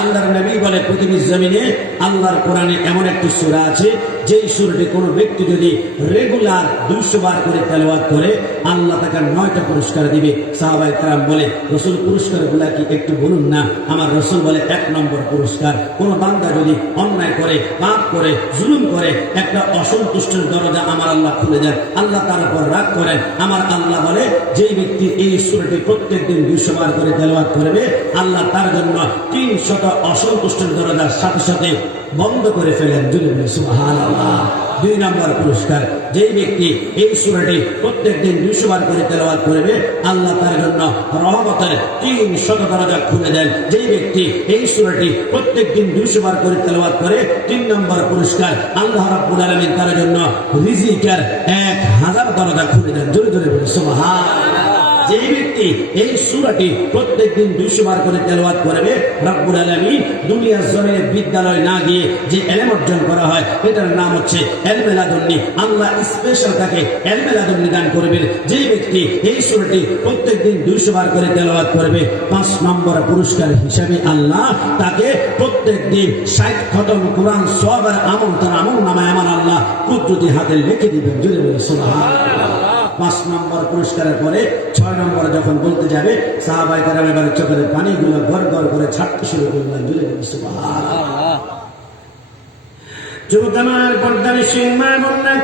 আল্লাহর নবী বলে পৃথিবীর জমিনে আল্লাহর কোরআনে এমন একটি সূরা আছে যেই সূরাটি কোনো ব্যক্তি যদি রেগুলার 200 বার করে তেলাওয়াত করে আল্লাহ তাকে 9টা পুরস্কার দিবে। সাহাবায়ে কেরাম বলে রাসূল পুরস্কারগুলো কি একটু বলুন না? আমার রাসূল বলে 1 নম্বর পুরস্কার, কোন বান্দা যদি অন্যায় করে পাপ করে জুলুম করে একটা অসন্তুষ্টের দরজা আমার আল্লাহ খুলে দেন, আল্লাহ তার উপর রাগ করেন। আমার আল্লাহ বলে যেই ব্যক্তি এই সূরাটি প্রত্যেকদিন 200 বার করে তেলাওয়াত করবে আল্লাহ তার জন্য 300 অসন্তুষ্টের দরজার সাথে সাথে বন্ধ করে ফেলেন। জুড়ে সুবহানাল্লাহ। 2 নম্বর পুরস্কার, যেই ব্যক্তি এই সূরাটি প্রত্যেকদিন 200 বার করে তেলাওয়াত করবে আল্লাহ তার জন্য রহমতের 300 দরজা খুলে দেন। যেই ব্যক্তি এই সূরাটি প্রত্যেকদিন 200 বার করে তেলাওয়াত করে 3 নম্বর পুরস্কার, আল্লাহ রাব্বুল আলামিন তার জন্য রিজিকের 1000 দরজা খুলে দেন। জোরে জোরে বলে সুবহানাল্লাহ। যেই ব্যক্তি এই সূরাটি প্রত্যেকদিন 200 বার করে তেলাওয়াত করবে রব্বুল আলামিন দুনিয়ার জমিনে বিদ্যালয় না গিয়ে যে ইলম অর্জন করা হয় এটার নাম হচ্ছে ইলমে লাদুন্নি, আল্লাহ স্পেশাল তাকে ইলমে লাদুন্নি দান করবেন। যেই ব্যক্তি এই সূরাটি প্রত্যেকদিন 200 বার করে তেলাওয়াত করবে 5 নম্বর পুরস্কার হিসাবে আল্লাহ তাকে প্রত্যেকদিন 60 খতম কোরআন সওয়াবের আমল তার আমলনামায় আমার আল্লাহ কুদরতি হাতে লিখে দিবেন। জোরে বলে সুবহানাল্লাহ। 5 নম্বর পুরস্কারের পরে 6 নম্বর যখন বলতে যাবে সাহাবায়ে কেরাম এবার চোখের পানিগুলো গড় গড় করে ছাড়তে শুরু করলেন। জোরে বলে সুবহানাল্লাহ। যুবক আমার পর্দার সিংহ বললেন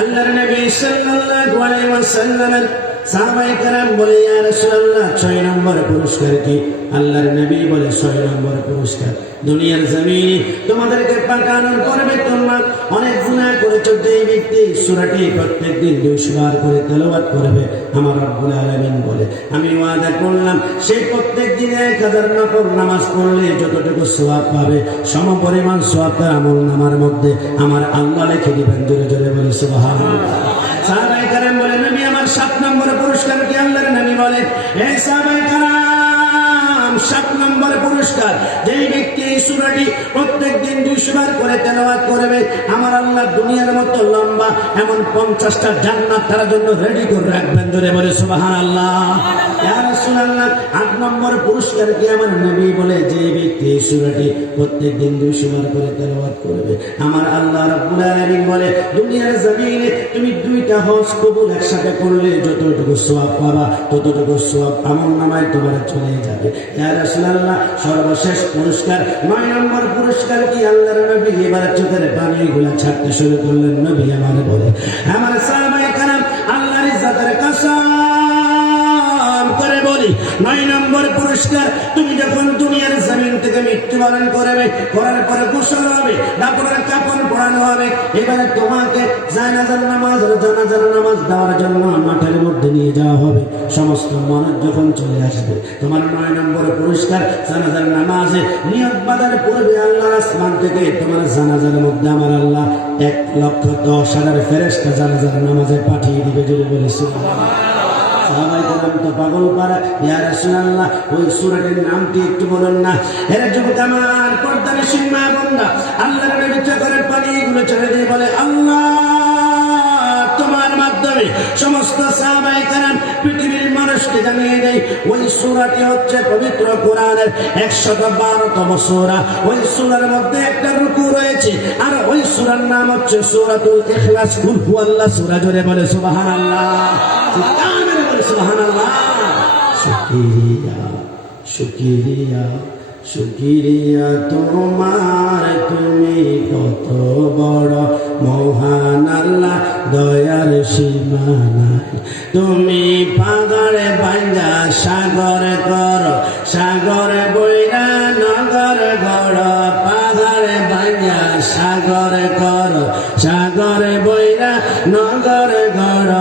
আল্লাহর নবী সাল্লাল্লাহু আলাইহি ওয়াসাল্লামের সাহাবায়ে কেরাম বলে, ইয়া রাসূলুল্লাহ 6 নম্বর পুরস্কার কি? আল্লাহর নবী বলে, 6 নম্বর পুরস্কার দুনিয়ার জমিনে তোমাদেরকে পাঠানোর পরে তোমরা অনেক গুনাহ করেছো, যেই ব্যক্তি সূরাটি প্রত্যেকদিন 200 বার করে তেলাওয়াত করবে, আমার রব্বুল আলামিন বলে আমি ওয়াদা করলাম সেই প্রত্যেক দিনে 1000 নফল নামাজ পড়লে যতটুকু সওয়াব পাবে সমপরিমাণ সওয়াব তার আমলনামার মধ্যে আমার আল্লাহ লিখে দিবেন। জোরে জোরে বলে সুবহানাল্লাহ। সাহাবায়ে কেরাম বলে, নবী আমার 7 নম্বর পুরস্কার কি? আল্লাহর নবী বলে, এই সাহাবায়ে কেরাম 7 নম্বর পুরস্কার যেই ব্যক্তি এই সূরাটি প্রত্যেকদিন 200 বার করে তেলাওয়াত করবে, আমার আল্লাহ দুনিয়ার মতো লম্বা এমন 50টা জান্নাত তার জন্য রেডি করে রাখবেন। জোরে বলে সুবহানাল্লাহ। ইয়া রাসূলুল্লাহ 8 নম্বর পুরস্কার কি? আমার নবী বলে, যে ব্যক্তি এই সূরাটি প্রত্যেকদিন 200 বার করে তেলাওয়াত করবে, আমার আল্লাহ রাব্বুল আলামিন বলে দুনিয়ার জমিনে তুমি 2টা হজ কবুল একসাথে করলে যতটুকু সওয়াব পাবা ততটুকু সওয়াব আমলনামায় তোমার চলে যাবে। ইয়া রাসূলুল্লাহ সর্বশেষ পুরস্কার 9 নম্বর পুরস্কার কি? আল্লাহর নবী এবার চোখের পানিগুলো ছাড়তে শুরু করলেন। নবী আমার বলে, আমার সাহাবায়ে কেরাম আল্লাহর ইজ্জতের কসম করে বলি, 9 নম্বর পুরস্কার তুমি যখন দুনিয়ার জমিন থেকে মৃত্যুবরণ করবে, করার পরে গোসল হবে, দাফনের কাফন পরানো হবে, এবারে তোমাকে জানাজার নামাজ দেওয়ার জন্য মাঠের মধ্যে নিয়ে যাওয়া হবে। সমস্ত মানুষ যখন চলে আসবে, তোমার 9 নম্বর পুরস্কার জানাজার নামাজে নিয়ত বাঁধার পূর্বে আল্লাহর আসমান থেকে তোমার জানাজার মধ্যে আমার আল্লাহ 1,10,000 ফেরেশতা জানাজার নামাজে পাঠিয়ে দিবে। জোরে বলে সুবহানাল্লাহ। সাহাবায়ে কেরাম তো পাগল পারা, ইয়া রাসূলুল্লাহ ওই সূরাটির নামটি একটু বলুন না। এরা যুবক আমার পর্দার সীমা বন্ধা আল্লাহর নবী চোখের পানিগুলো ছেড়ে দিয়ে বলে, আল্লাহ তোমার মাধ্যমে সমস্ত সাহাবায়ে কেরাম পৃথিবীর মানুষকে জানিয়ে দেয় ওই সূরাটি হচ্ছে পবিত্র কোরআনের 112তম সূরা। ওই সূরার মধ্যে একটা রুকু রয়েছে, আর ওই সূরার নাম হচ্ছে সূরাতুল ইখলাস। কুল হুয়াল্লাহ সূরা। জোরে বলে সুবহানাল্লাহ। সুবহানাল্লাহ। শুকরিয়া শুকরিয়া শুকরিয়া তোমার, তুমি কত বড় মহান আল্লাহ, দয়ার সীমা নাই। তুমি পাগড়ে বাইন্দা সাগর কর, সাগরে বইরা নগর গড়, পাগড়ে বাইন্দা সাগর কর, সাগরে বইরা নগর গড়,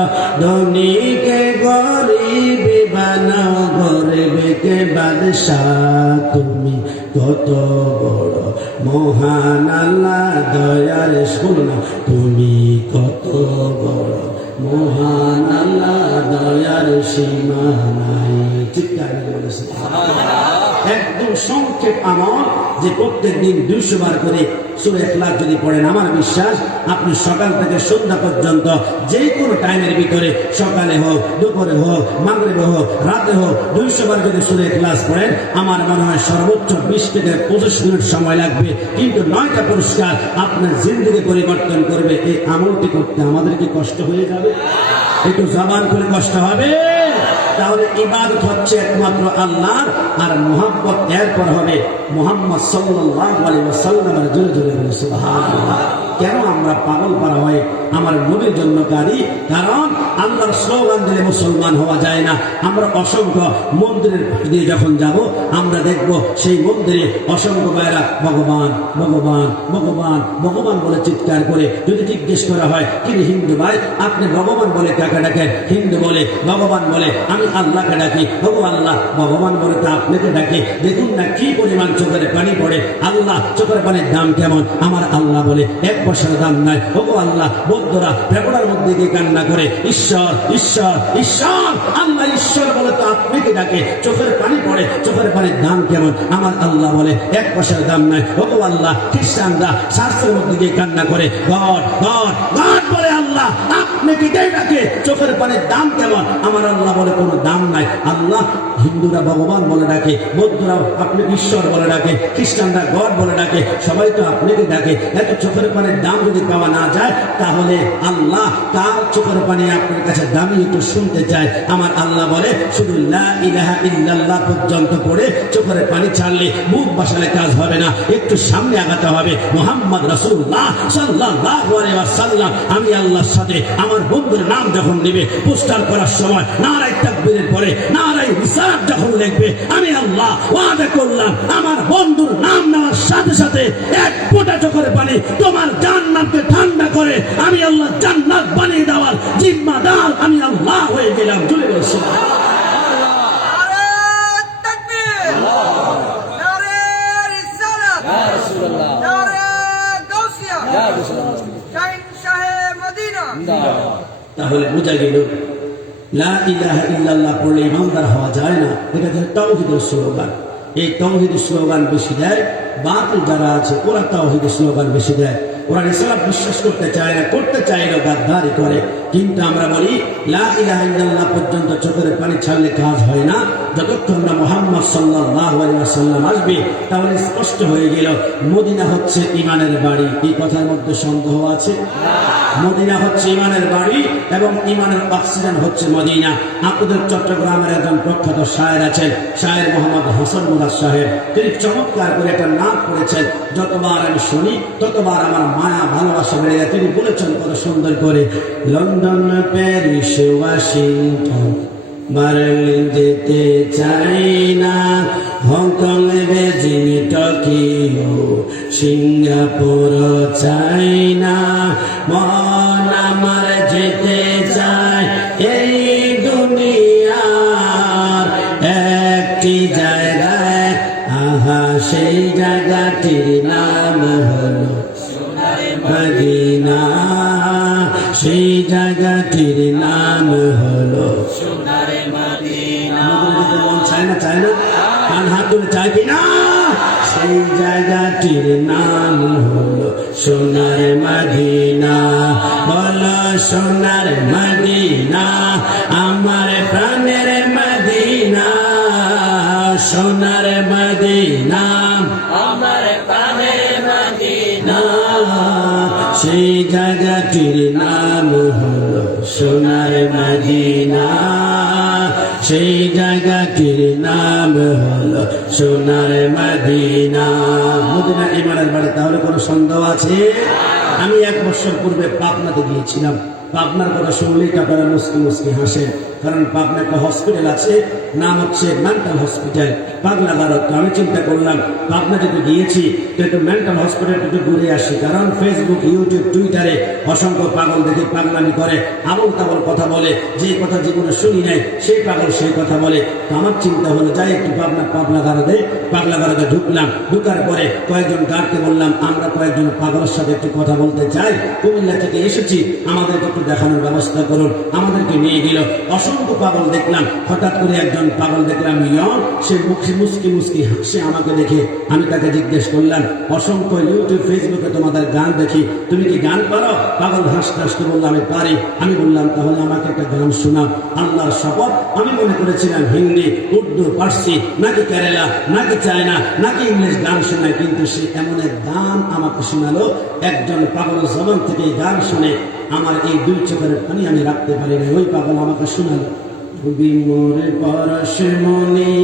ধনীকে গরিব বানাও, গরিবকে বাদশাহ, তুমি কত বড় মহান আল্লাহ, দয়ার শুনো, তুমি কত বড় মহান আল্লাহ, দয়ার সীমা নাই। চিৎকার করে একদম সংক্ষেপ আমল যে প্রত্যেকদিন 200 বার করে সূরা ইখলাস যদি পড়েন, আমার বিশ্বাস আপনি সকাল থেকে সন্ধ্যা পর্যন্ত যে কোনো টাইমের ভিতরে, সকালে হোক, দুপুরে হোক, মাগরিবে হোক, রাতে হোক, 200 বার যদি সূরা ইখলাস পড়েন, আমার মনে হয় সর্বোচ্চ 20 থেকে 25 মিনিট সময় লাগবে, কিন্তু 9টা পুরস্কার আপনার জিন্দেগি পরিবর্তন করবে। এই আমলটি করতে আমাদের কি কষ্ট হয়ে যাবে? একটু জবান করে কষ্ট হবে। তাহলে ইবাদত হচ্ছে একমাত্র আল্লাহর, আর মুহাব্বত এরপর হবে মুহাম্মদ সাল্লাল্লাহু আলাইহি ওয়াসাল্লামের। জোরে জোরে বলে সুবহানাল্লাহ। কেন আমরা পাগল পারা হয়ে আমার নবীর জন্য কাঁদি? কারণ আল্লাহর স্লোগান দিলে মুসলমান হওয়া যায় না। আমরা অসংখ্য মন্দিরের দিয়ে যখন যাব, আমরা দেখব সেই মন্দিরে অসংখ্য ভাইরা ভগবান ভগবান ভগবান ভগবান বলে চিৎকার করে। যদি জিজ্ঞেস করা হয়, কিন্তু হিন্দু ভাই আপনি ভগবান বলে কাকে ডাকেন? হিন্দু বলে ভগবান বলে আমি আল্লাহকে ডাকি। আল্লাহ ভগবান বলে তা আপনাকে ডাকে। দেখুন না কি পরিমাণ চোখের পানি পড়ে। আল্লাহ চোখের পানির দাম কেমন? আমার আল্লাহ বলে 1 পয়সার দাম নাই। আল্লাহ বৌদ্ধরা পেপড়ার মধ্যে গিয়ে কান্না করে ঈশ্বর ঈশ্বর ঈশ্বর। আল্লাহ ঈশ্বর বলে তো আপনাকে ডাকে, চোখের পানি পড়ে। চোখের পানির দাম কেমন? আমার আল্লাহ বলে 1 পয়সার দাম নাই। আল্লাহ খ্রিস্টানরা চার্চের মধ্যে গিয়ে কান্না করে গড গড গড বলে আল্লাহ আপনাকে ডাকে, চোখের পানির দাম কেমন? আমার আল্লাহ বলে কোনো দাম নাই। আল্লাহ হিন্দুরা ভগবান বলে ডাকে, বৌদ্ধরা আপনি ঈশ্বর বলে ডাকে, খ্রিস্টানরা গড বলে ডাকে, সবাই তো আপনাকে ডাকে। এত চোখের পানির দাম যদি পাওয়া না যায়, তাহলে আল্লাহ তার চোখের পানি আপনার কাছে দামি একটু শুনতে চায়। আমার আল্লাহ বলে শুধু লা ইলাহা ইল্লাল্লাহ পর্যন্ত পড়ে চোখের পানি ছাড়লে, মুখ বাসালে কাজ হবে না, একটু সামনে আগাতে হবে। মুহাম্মদ রাসূলুল্লাহ সাল্লাল্লাহু আলাইহি ওয়াসাল্লাম আমি আল্লাহ আল্লাহর সাথে আমার বন্ধুর নাম যখন নেবে পোস্টার করার সময় নারায়ে তাকবীরের পরে নারায়ে রিসালাত যখন লিখবে, আমি আল্লাহ ওয়াদা করলাম আমার বন্ধুর নাম নেওয়ার সাথে সাথে এক ফোঁটা চোখের পানি তোমার জান্নাতকে ঠান্ডা করে আমি আল্লাহ জান্নাত বানিয়ে দেওয়ার জিম্মাদার আমি আল্লাহ হয়ে গেলাম। চলে গেছে তাহলে বোঝা গেল লা ইলাহা ইল্লাল্লাহ পড়লে ইমানদার হওয়া যায় না। এটা হচ্ছে তাওহীদের স্লোগান। এই তাওহীদের স্লোগান বেশি দেয় বাতিল যারা আছে, ওরা তাওহীদের স্লোগান বেশি দেয়। ওরা রিসালাত বিশ্বাস করতে চায় না, করতে চায় না, গাদ্দারি করে। কিন্তু আমরা বলি লা ইলাহা ইল্লাল্লাহ পর্যন্ত চোখের পানি ছাড়লে কাজ হয় না। যতক্ষণ না মুহাম্মদ সাল্লাল্লাহু আলাইহি ওয়াসাল্লাম আসবে তাহলে স্পষ্ট হয়ে গেল মদিনা হচ্ছে ঈমানের বাড়ি। এই কথার মধ্যে সন্দেহ আছে? মদিনা হচ্ছে ঈমানের বাড়ি এবং ঈমানের অক্সিজেন হচ্ছে মদিনা। আপনাদের চট্টগ্রামের একজন প্রখ্যাত শায়ের আছেন, শায়ের মোহাম্মদ হাসান মুরাদ সাহেব। তিনি চমৎকার করে একটা নাম করেছেন, যতবার আমি শুনি ততবার আমার মায়া ভালোবাসা বেড়ে যায়। তিনি বলেছেন কত সুন্দর করে, লন্ডন, প্যারিস, ওয়াশিংটন, বার্লিন যেতে চাই না, হংকং, বেজিং, টোকিও, সিঙ্গাপুর চাই না, মন আমার যেতে চায় এই দুনিয়ার একটি জায়গায়, আহা সেই জায়গাটির নাম হলো মদিনা, সেই জায়গাটির নাম হলো সোনারে মদিনা। মন চায় না, চায় না? কান হাত তুলে চায় কিনা? সেই জায়গাটির নাম হলো সোনারে মদিনা। বলো সোনারে মদিনা, আমার প্রাণের মদিনা, সোনারে মদিনা, আমার প্রাণের মদিনা, সেই জায়গাটির নাম হলো সোনার মদিনা, সেই জায়গাটির নাম হলো সোনার মদিনা। মদিনা ঈমানের বাড়ি, তাহলে কোনো সন্দেহ আছে? আমি 1 বছর পূর্বে পাবনাতে গিয়েছিলাম। পাবনার কথা শুনলেই আপনারা মুসকি মুসকি হাসেন, কারণ পাবনা একটা হসপিটাল আছে, নাম হচ্ছে মেন্টাল হসপিটাল, পাগলা গারদ। আমি চিন্তা করলাম পাবনা যদি গিয়েছি তো একটু মেন্টাল হসপিটাল একটু ঘুরে আসি, কারণ ফেসবুক, ইউটিউব, টুইটারে অসংখ্য পাগল দেখে পাগলামি করে, আবল তাবল কথা বলে, যে কথা জীবনে শুনি নাই সেই পাগল সেই কথা বলে। আমার চিন্তা হলো যাই একটু পাবলা গারদে ঢুকলাম। ঢুকার পরে কয়েকজন গার্ডকে বললাম আমরা কয়েকজন পাগলের সাথে একটু কথা বলতে চাই, কুমিল্লা থেকে এসেছি, আমাদেরকে একটু দেখানোর ব্যবস্থা করুন। আমাদেরকে নিয়ে গেল। অসংখ্য পাগল দেখলাম। হঠাৎ করে একজন পাগল দেখলাম ইয়ং, সে মুসকি মুসকি হাসে আমাকে দেখে। আমি তাকে জিজ্ঞেস করলাম, অসংখ্য ইউটিউব, ফেসবুকে তোমাদের গান দেখি, তুমি কি গান পারো? পাগল হাসতে হাসতে বললো আমি পারি। আমি বললাম তাহলে আমাকে একটা গান শোনাও। আল্লাহর শপথ, আমি মনে করেছিলাম হিন্দি, উর্দু, পার্সি, নাকি কেরালা, নাকি চায়না, নাকি ইংলিশ গান শোনায়, কিন্তু সে এমন এক গান আমাকে শোনালো। একজন পাগল জবান থেকে গান শুনে আমার এই 2 চোখের পানি আমি রাখতে পারি না। ওই পাগল আমাকে শোনালো, নবী মোর পরশমণি,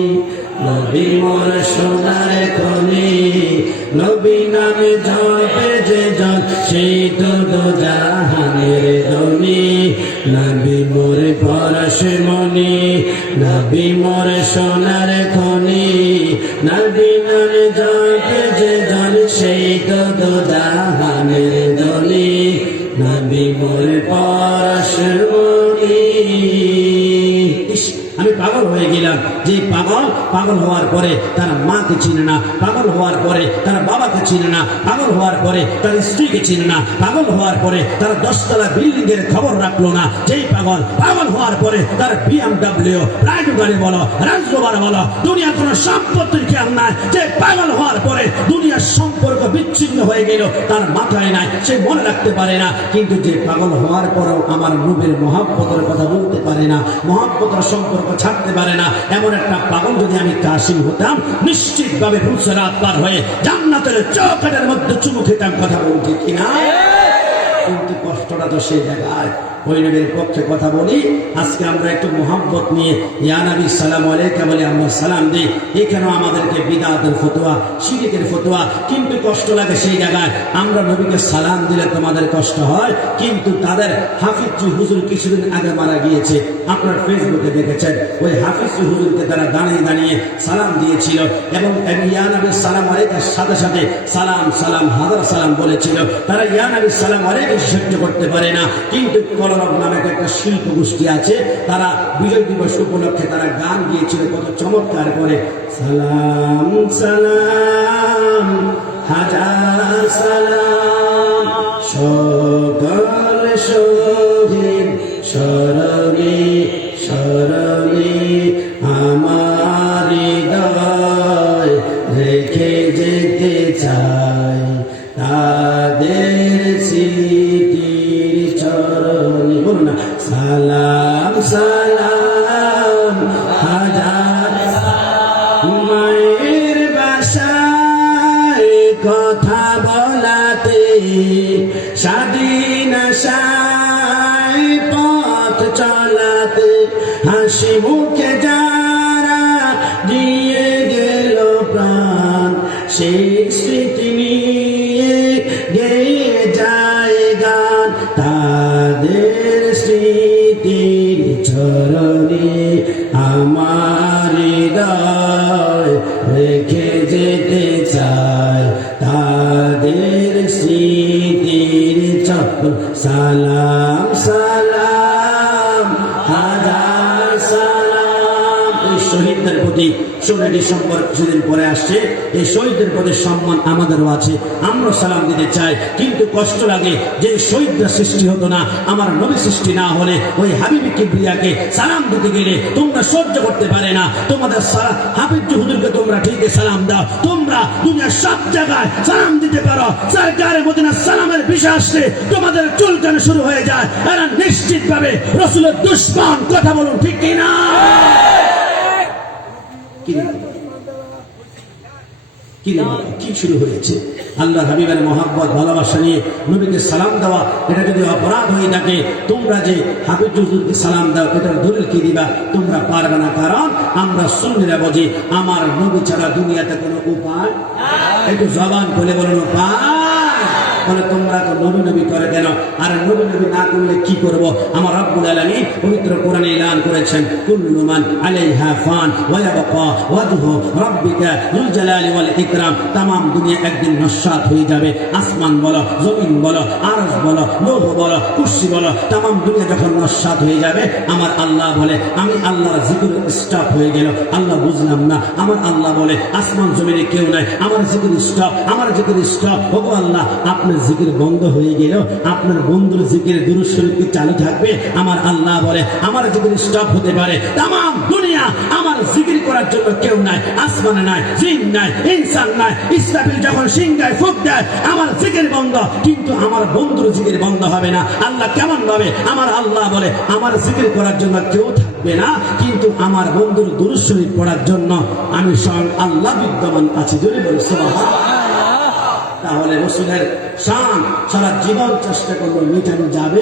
নবী মোর সোনার খনি, নবী নামে জপে যে জন সেই তো জাহানের ধনী, নবী মোর পরশমণি, নবী মোর সোনার খনি, নবী নামে জপে যে জন সেই তো জাহানের ধনী, নবী মোর পরশমণি। আমি পাগল হয়ে গেলাম। যে পাগল হওয়ার পরে তার মাকে চিনে না, পাগল হওয়ার পরে তার বাবাকে চিনে না, পাগল হওয়ার পরে তার স্ত্রীকে চিনে না, পাগল হওয়ার পরে তার 10 তলা বিল্ডিং এর খবর রাখলো না। যেই পাগল হওয়ার পরে তার BMW, রাইড গাড়ি বলো, রাজগোবার বলো, দুনিয়ার কোনো সম্পত্তির খেয়াল নাই। যে পাগল হওয়ার পরে দুনিয়ার সম্পর্ক বিচ্ছিন্ন হয়ে গেল, তার মাথায় নাই, সে মনে রাখতে পারে না। কিন্তু যে পাগল হওয়ার পরেও আমার নবীর মহব্বতের কথা বলতে পারে না, মহব্বতের সম্পর্ক ছাড়তে পারে না, এমন একটা পাগল যদি আমি কাশিম হতাম, নিশ্চিতভাবে ফুলসরাত পার হয়ে জান্নাতের চৌকাঠের মধ্যে চুমু খেতাম। কথা বলতে কিনা? কিন্তু কষ্টটা তো সেই জায়গায়। ওই নবীর পক্ষে কথা বলি। আজকে আমরা একটু মোহাম্মত নিয়ে ইয়া নবী সালাম আলাইকা বলে আমরা সালাম দিই। এখানে আমাদেরকে বিদআতের ফতোয়া, শিরকের ফতোয়া, কিন্তু কষ্ট লাগে সেই জায়গায়। আমরা নবীকে সালাম দিলে তোমাদের কষ্ট হয়, কিন্তু তাদের হাফিজ হুজুর কিছুদিন আগে মারা গিয়েছে, আপনার ফেসবুকে দেখেছেন। ওই হাফিজ হুজুরকে তারা দাঁড়িয়ে দাঁড়িয়ে সালাম দিয়েছিল এবং ইয়া নবী সালাম আলাইকার সাথে সাথে সালাম সালাম হাজার সালাম বলেছিল। তারা ইয়া নবী সালাম আলাইকা সহ্য করতে পারে না, কিন্তু কলরব নামে একটা শিল্প গোষ্ঠী আছে, তারা বিজয় দিবস উপলক্ষে তারা গান গিয়েছিল কত চমৎকার করে। সালাম সালাম হাজার সালাম সকল শহীদ স্মরণে স্মরণে আমার হৃদয় রেখে যেতে চাই তাদের স্মৃতির চরণে। বলুন না, সালাম সালাম হাজার মায়ের বাসায় কথা বলাতে স্বাধীন আশায় পথ চলাতে হাসি মুখে যারা দিয়ে গেল প্রাণ সেই স্মৃতি নিয়ে গেয়ে যায় গান তাদের স্মৃতির চরণে আমার হৃদয় রেখে যেতে চায় তাদের স্মৃতির চক্র। সালাম সালাম হাজার সালাম। এই শহীদদের প্রতি 16 ডিসেম্বর কিছুদিন পরে আসছে, এই শহীদদের প্রতি সম্মান আমাদেরও আছে, আমরা সালাম দিতে চাই। কিন্তু কষ্ট লাগে যে শহীদরা সৃষ্টি হতো না, আমার নবী সৃষ্টি না হলে ওই হাবিবি কিবরিয়াকে সালাম দিতে গেলে তোমরা সহ্য করতে পারে না। তোমাদের হাবিব হুজুরকে তোমরা ঠিকই সালাম দাও, তোমরা দুনিয়ার সব জায়গায় সালাম দিতে পারো, সরকারে মদিনা সালামের বিষয় আসলে তোমাদের চুলকানো শুরু হয়ে যায়। এরা নিশ্চিত ভাবে রাসূলের দুশমন। কথা বলুন ঠিক কিনা? কি শুরু হয়েছে? আল্লাহ হাবিবের মহব্বত ভালোবাসা নিয়ে নবীকে সালাম দেওয়া, এটা যদি অপরাধ হয়ে থাকে, তোমরা যে হাবিব হুজুরকে সালাম দাও এটার দলিল কি দিবা? তোমরা পারবে না, কারণ আমরা সুন্নিরা বুঝি আমার নবী ছাড়া দুনিয়াতে কোনো উপায়। একটু জবান খুলে বলুন উপায়। বলে তোমরা তো নবী নবী করে কেন? আর নবী নবী না করলে কি করব? আমার রব্বুল আলামিন পবিত্র কোরআনে এলান করেছেন, কুল্লু মান আলাইহা ফান ওয়া ইয়াবকা ওয়াজহু রাব্বিকা যুল জালালি ওয়াল ইকরাম। तमाम দুনিয়া একদিন নস্বাত হয়ে যাবে। আসমান বলো, জমিন বলো, আরশ বলো, লৌহ বলো, কুরসি বলো, तमाम দুনিয়া যখন নস্বাত হয়ে যাবে, আমার আল্লাহ বলে আমি আল্লাহর জিকির স্টপ হয়ে গেল। আল্লাহ বুঝলাম না, আমার আল্লাহ বলে আসমান জমিনে কেউ নাই, আমার জিকির স্টপ, আমার জিকির স্টপ। ওগো আল্লাহ, আপনার জিকির বন্ধ হয়ে গেল, আপনার বন্ধুর জিকির দুরূদ শরীফ কি চালু থাকবে? আমার আল্লাহ বলে আমার জিকির স্টপ হতে পারে। तमाम দুনিয়া আমার জিকির করার জন্য কেউ নাই, আসমানে নাই, জিন নাই, ইনসান নাই। ইসরাফিল যখন সিংহায় ফুঁক দেয় আমার জিকির বন্ধ, কিন্তু আমার বন্ধুর জিকির বন্ধ হবে না। আল্লাহ কেমন ভাবে? আমার আল্লাহ বলে আমার জিকির করার জন্য কেউ থাকবে না, কিন্তু আমার বন্ধুর দুরূদ শরীফ পড়ার জন্য আমি স্বয়ং আল্লাহ বিদ্যমান আছি। যদি বলি সুবহানাল্লাহ। তাহলে রাসূলের শান সারা জীবন চেষ্টা করলে মিটানো যাবে?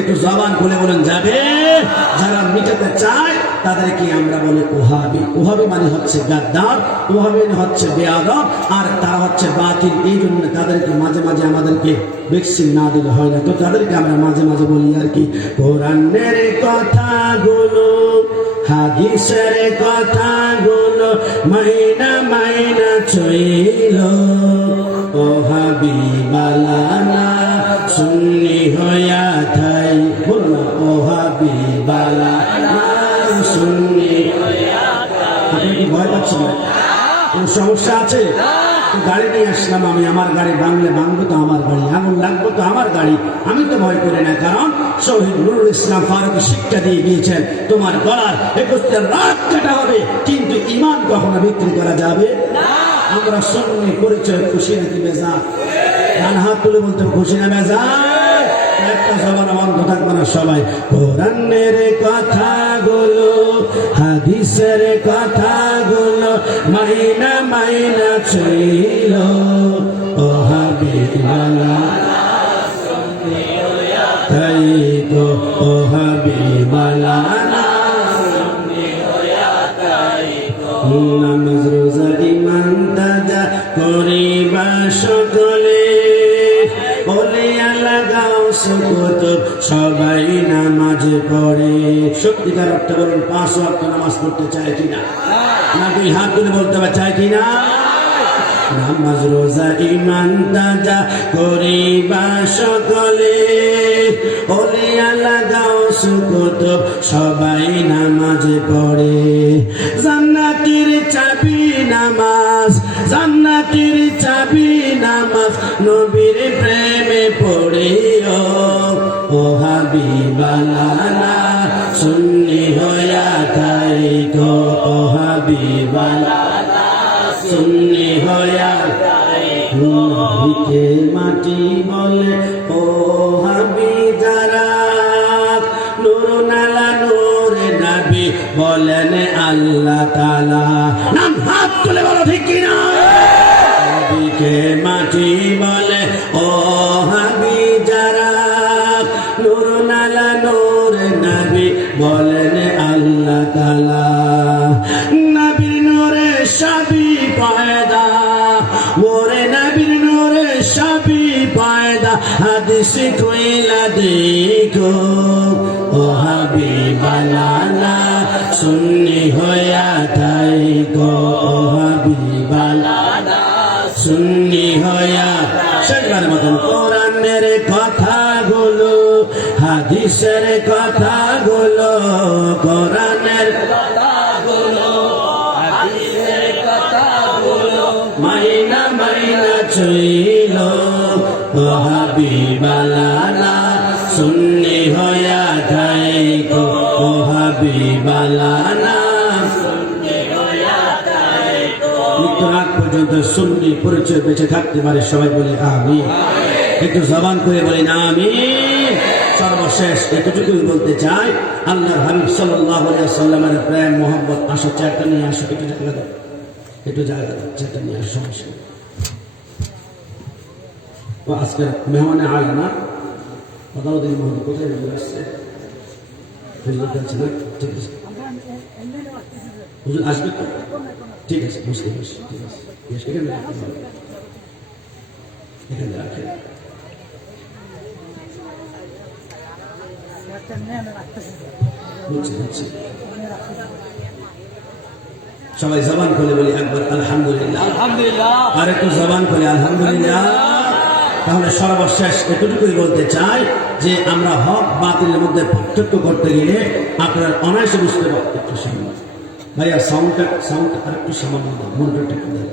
একটু জবান খুলে বলেন যাবে? যারা মিটাতে চায় তাদেরকে আমরা বলি ওহাবি। ওহাবি মানে হচ্ছে গাদ্দার, ওহাবি মানে হচ্ছে বেয়াদব, আর তারা হচ্ছে বাতিল। এই জন্য তাদেরকে মাঝে মাঝে আমাদেরকে ভ্যাকসিন না দিলে হয় না, তো তাদেরকে আমরা মাঝে মাঝে বলি আর কি, কোরআনের কথাগুলো হাদিসের কথাগুলো মাইনা মাইনা চইল ও হাবিবালানা সুন্নি হইয়া থাই। বলুন ও হাবিবালানা সুন্নি হইয়া থাই। আপনি কি ভয় পাচ্ছেন? কোন সমস্যা আছে? গাড়ি নিয়ে আসলাম আমি, আমার গাড়ি ভাঙলে ভাঙবো তো আমার গাড়ি, আগুন লাগবো তো আমার গাড়ি, আমি তো ভয় করি না, কারণ শহীদ নুরুল ইসলাম ফারুক শিক্ষা দিয়ে গিয়েছেন তোমার গলার 21 রাত কাটা হবে, কিন্তু ঈমান কখনো বিক্রি করা যাবে না। আমরা সুন্নি পরিচয় খুশি নাকি বেজার? ডান হাত তুলে বলতে খুশি না বেজার? একটা জবান বন্ধ থাকবে না সবাই। কোরআনের কথাগুলো হাদিসের কথাগুলো মাইনা মাইনা ছিল ও হাবিবাল্লাহ। সকলে ওলিয়া লাগাও সুকুত সবাই নামাজ পড়ে। সত্যিকার অর্থে বলুন 5 ওয়াক্ত নামাজ পড়তে চায় কিনা? না দুই হাত তুলে বলতে হবে চায় কিনা? নামাজ রোজা ইমান তাজা করিবা সকলে ওলিয়া লাগাও সুকুত সবাই নামাজ পড়ে। জান্নাতের চাবি নামাজ, জান্নাতের চাবি নামাজ নবীর প্রেমে পড়িও ও হাবিবালানা সুন্নি হইয়া থাইকো ও হাবিবালানা সুন্নি হইয়া নবীকে মাটি বলে ও হাবি যারা নূর নালা নূরে নবী বলেন আল্লাহ তাআলা। নাম হাত তুলে বলো ঠিক কিনা? নবীকে মাটি বলে ও হাবি যারা নূর নালা নূরে নবী বলেন আল্লাহ তাআলা। নবীর নূরে সবই পয়দা মোরে নবীর নূরে সবই পয়দা হাদিস কইলা দেখো ও হাবিবালানা সুন্নি হইয়া থাইকো ও হাবিবালানা সুন্নি হইয়া। সেটার মতন কোরআনের কথাগুলো হাদিসের কথাগুলো কোরআনের কথাগুলো হাদিসের কথাগুলো মাইনা মাইনা চইল ও হাবিবালানা সুন্নি হইয়া থাইকো ও হাবিবালানা সুন্নি হইয়া থাইকো। মৃত্যুর আগ পর্যন্ত সুন্নি পরিচয় বেঁচে থাকতে পারে সবাই বলে আমিন। একটু জবান করে বলি না আমিন। সর্বশেষ এতটুকুই বলতে চাই, আল্লাহর হাবিব সাল্লাল্লাহু আলাইহি ওয়াসাল্লামের প্রেম মোহাম্মত আসো চারটা নিয়ে আসো, একটু জায়গা দাও, একটু জায়গা দাও, চারটা নিয়ে আসো। আজকের মেহমানে আলানা আদালতের মহল কোথায় আসছে? ঠিক আছে, হুজুর আসবে তো? ঠিক আছে, বুঝতে পারছি, ঠিক আছে, এখানে রাখেন। সবাই জবান করে বলি একবার আলহামদুলিল্লাহ, আলহামদুলিল্লাহ, আর একটু জবান করে আলহামদুলিল্লাহ। তাহলে সর্বশেষ এতটুকুই বলতে চাই যে আমরা হক বাতিলের মধ্যে পার্থক্য করতে গেলে আপনারা অনায়াসে বুঝতে পারবেন। একটু সামনে ভাইয়া সাউন্ডটা আর একটু সামান্য মনিটরটা একটু দেন।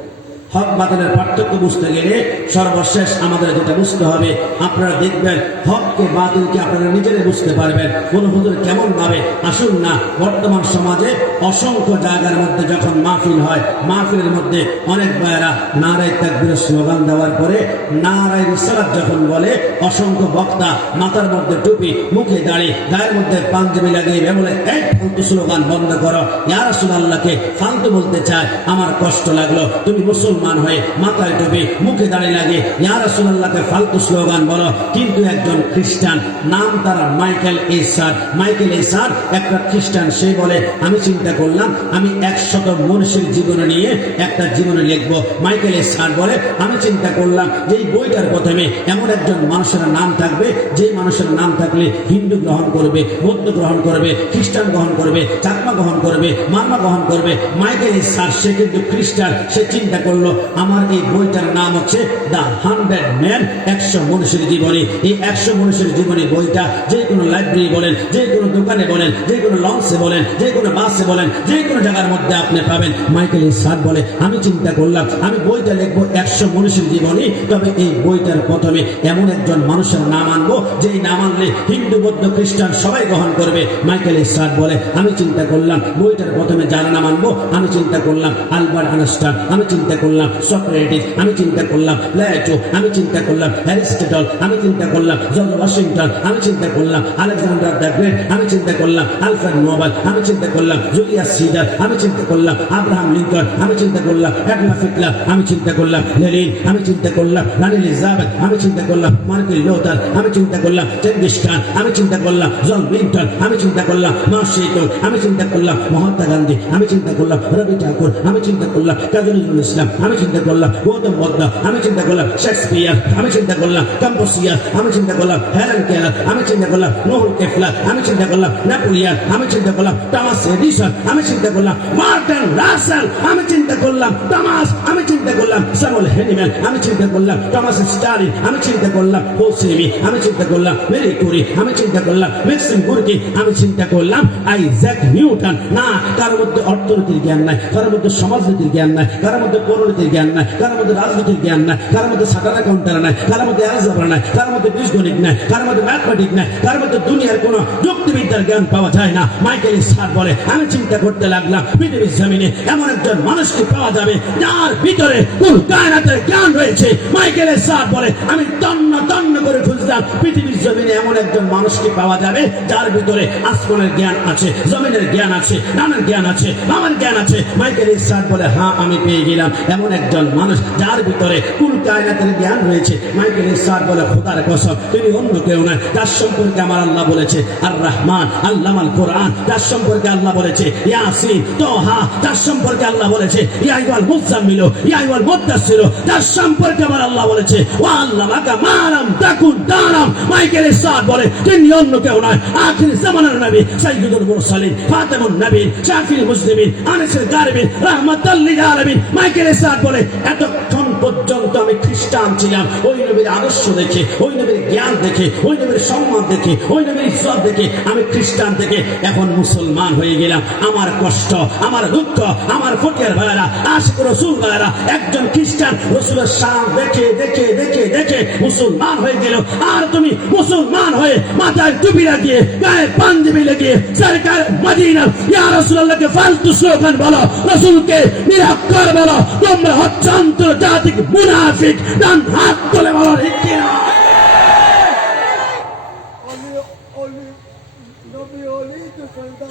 হক বাতিলের পার্থক্য বুঝতে গেলে সর্বশেষ আমাদের যেটা বুঝতে হবে, আপনারা দেখবেন হককে বাতিলকে আপনারা নিজেরাই বুঝতে পারবেন। কোন হুজুর কেমন ভাবে আসুন না, বর্তমান সমাজে অসংখ্য জায়গার মধ্যে যখন মাহফিল হয়, মাহফিলের মধ্যে অনেক ভাইয়েরা নারায়ে তাকবীরের স্লোগান দেওয়ার পরে নারায়ে রিসালাত যখন বলে, অসংখ্য বক্তা মাথার মধ্যে টুপি, মুখে দাড়ি, গায়ের মধ্যে পাঞ্জাবি লাগিয়ে বলে এই ফালতু স্লোগান বন্ধ করো, ইয়া রাসূলুল্লাহকে ফালতু বলতে চায়। আমার কষ্ট লাগলো, তুমি মুসলমান হয়ে মাথায় টুপি, মুখে দাড়ি লাগে ইয়া রাসূলুল্লাহকে ফালতু স্লোগান বলো। কিন্তু একজন খ্রিস্টান, নাম তার মাইকেল এসার, মাইকেল এসার একটা খ্রিস্টান, সে বলে আমি চিন্তা করলাম আমি 100 মনীষীর জীবন নিয়ে একটা জীবনে লিখবো। মাইকেল এসার বলে আমি চিন্তা করলাম যে এই বইটার প্রথমে এমন একজন মানুষের নাম থাকবে, যে মানুষের নাম থাকলে হিন্দু গ্রহণ করবে, বৌদ্ধ গ্রহণ করবে, খ্রিস্টান গ্রহণ করবে, চাকমা গ্রহণ করবে, মারমা গ্রহণ করবে। মাইকেল এসার সে কিন্তু খ্রিস্টান, সে চিন্তা করলো আমার এই বইটার নাম হচ্ছে দ্য 100 ম্যান, 100 মনীষীর জীবনী। এই 100 মনীষীর জীবনী বইটা যে কোনো লাইব্রেরি বলেন, যে কোনো দোকানে বলেন, যে কোনো লঞ্চে বলেন, যে কোনো বাসে বলেন, যে কোনো জায়গার মধ্যে আপনি পাবেন। মাইকেল এসার বলে আমি চিন্তা করলাম আমি বইটা লিখবো 100 মনীষীর জীবনী, তবে এই বইটার প্রথমে এমন একজন মানুষের নাম আনবো যেই নাম আনলে হিন্দু, বৌদ্ধ, খ্রিস্টান সবাই গ্রহণ করবে। মাইকেল এসার বলে আমি চিন্তা করলাম বইটার প্রথমে যার নাম আনবো, আমি চিন্তা করলাম আলবার্ট আইনস্টাইন, আমি চিন্তা করলাম সক্রেটিস, আমি চিন্তা করলাম প্লেটো, আমি চিন্তা করলাম অ্যারিস্টটল, আমি চিন্তা করলাম জর্জ ওয়াশিংটন, আমি চিন্তা করলাম আলেকজান্ডার দ্য গ্রেট, আমি চিন্তা করলাম আলফ্রেড নোবেল, আমি চিন্তা করলাম জুলিয়াস সিজার, আমি চিন্তা করলাম আব্রাহাম লিঙ্কন, আমি চিন্তা করলাম অ্যাডলফ হিটলার, আমি চিন্তা করলাম লেনিন, আমি চিন্তা করলাম রানী এলিজাবেথ, আমি চিন্তা করলাম মার্টিন লুথার, আমি চিন্তা করলাম চেঙ্গিস খান, আমি চিন্তা করলাম জন মিল্টন, আমি চিন্তা করলাম মাও সেতুং, আমি চিন্তা করলাম মহাত্মা গান্ধী, আমি চিন্তা করলাম রবি ঠাকুর, আমি চিন্তা করলাম কাজী নজরুল ইসলাম, আমি চিন্তা করলাম গৌতম বুদ্ধ, আমি চিন্তা করলাম শেক্সপিয়ার, আমি চিন্তা করলাম কম্পোসিয়ার, আমি চিন্তা করলাম হেলেন কেলার, আমি চিন্তা করলাম নোবেল কেফলার, আমি চিন্তা করলাম নেপোলিয়ন, আমি চিন্তা করলাম টমাস এডিসন, আমি চিন্তা করলাম মার্টিন রাসেল, আমি চিন্তা করলাম টমাস, আমি চিন্তা করলাম স্যামুয়েল হেনিম্যান, আমি চিন্তা করলাম টমাস স্টালিন, আমি চিন্তা করলাম হোসেমি, আমি চিন্তা করলাম মেরি কুরি, আমি চিন্তা করলাম ম্যাক্সিম গুরকি, আমি চিন্তা করলাম আইজ্যাক নিউটন। না, কারোর মধ্যে অর্থনীতির জ্ঞান নাই, কারোর মধ্যে সমাজনীতির জ্ঞান নাই, কারোর মধ্যে পরিণতির জ্ঞান নাই, কারোর মধ্যে রাজনীতির জ্ঞান নাই, কারোর মধ্যে সাটার অ্যাকাউন্টার নাই, কারোর মধ্যে অ্যালজেব্রা নাই, কারোর মধ্যে বীজগণিত নাই, কারোর মধ্যে ম্যাথমেটিক নাই, কারোর মধ্যে দুনিয়ার কোন যুক্তিবিদ্যার জ্ঞান পাওয়া যায় না। মাইকেল স্যার বলে, আমি চিন্তা করতে লাগলাম পৃথিবীর জমিনে এমন একজন মানুষকে পাওয়া যাবে যার ভিতরে কোন কায়নাতের জ্ঞান রয়েছে। মাইকেল স্যার বলে, আমি তন্ন তন্ন করে খুঁজলাম পৃথিবীর জমিনে এমন একজন মানুষকে পাওয়া যাবে যার ভিতরে আসমানের জ্ঞান আছে, জমিনের জ্ঞান আছে, নানার জ্ঞান আছে, মামার জ্ঞান আছে। মাইকেল স্যার বলে, হ্যাঁ আমি পেয়ে গেলাম এমন একজন মানুষ যার ভিতরে কুল কায়নাতের জ্ঞান রয়েছে। মাইকেল স্যার বলে, খোদার কসম তিনি অন্য কেউ নয়, তার সম্পর্কে আমার আল্লাহ বলেছে আর রহমান আল্লামাল কোরআন, তার সম্পর্কে আল্লাহ বলেছে ইয়াসিন তোহা, তার সম্পর্কে আল্লাহ বলেছে ইয়া আইয়ুহাল মুযাম্মিল ইয়া আইয়ুহাল মুদ্দাসসির, তার সম্পর্কে আমার আল্লাহ বলেছে ওয়া আল্লামাকা মা লাম তাকুন তা'লাম। মাইকেল স্যার বলে তিনি অন্য কেউ নয়, আখির জামানার নবী সাইয়্যিদুল মুরসালিন ফাতিমুন নবী শাফিউল মুসলিমিন আনিসুল গারিবিন রাহমাতাল লিল আলামিন। মাইকেল স্যার বলে, এতক্ষণ পর্যন্ত আমি খ্রিস্টান ছিলাম, ওই নবীর আদর্শ দেখে, ওই নবীর জ্ঞান দেখে, ওই নবীর সম্মান দেখে, ওই নবীর ইজ্জত দেখে আমি খ্রিস্টান থেকে এখন মুসলমান হয়ে গেলাম। আমার কষ্ট, আমার দুঃখ, আমার ফকির ভাইরা, আশিক রাসূল ভাইরা, একজন খ্রিস্টান রাসূলের শান দেখে দেখে দেখে দেখে মুসলমান হয়ে গেল। আর তুমি মুসলমান হয়ে মাথায় টুপি লাগিয়ে গায়ে পাঞ্জাবি লাগিয়ে সরকার মদিনা ইয়া রাসূলুল্লাহকে ফালতু স্লোগান বলো, রাসূলকে নিরাকার বলো, তোমরা হচ্ছে আন্তর্জাতিক মুনাফিক। ডান হাত তুলে বলো ঠিক কিনা?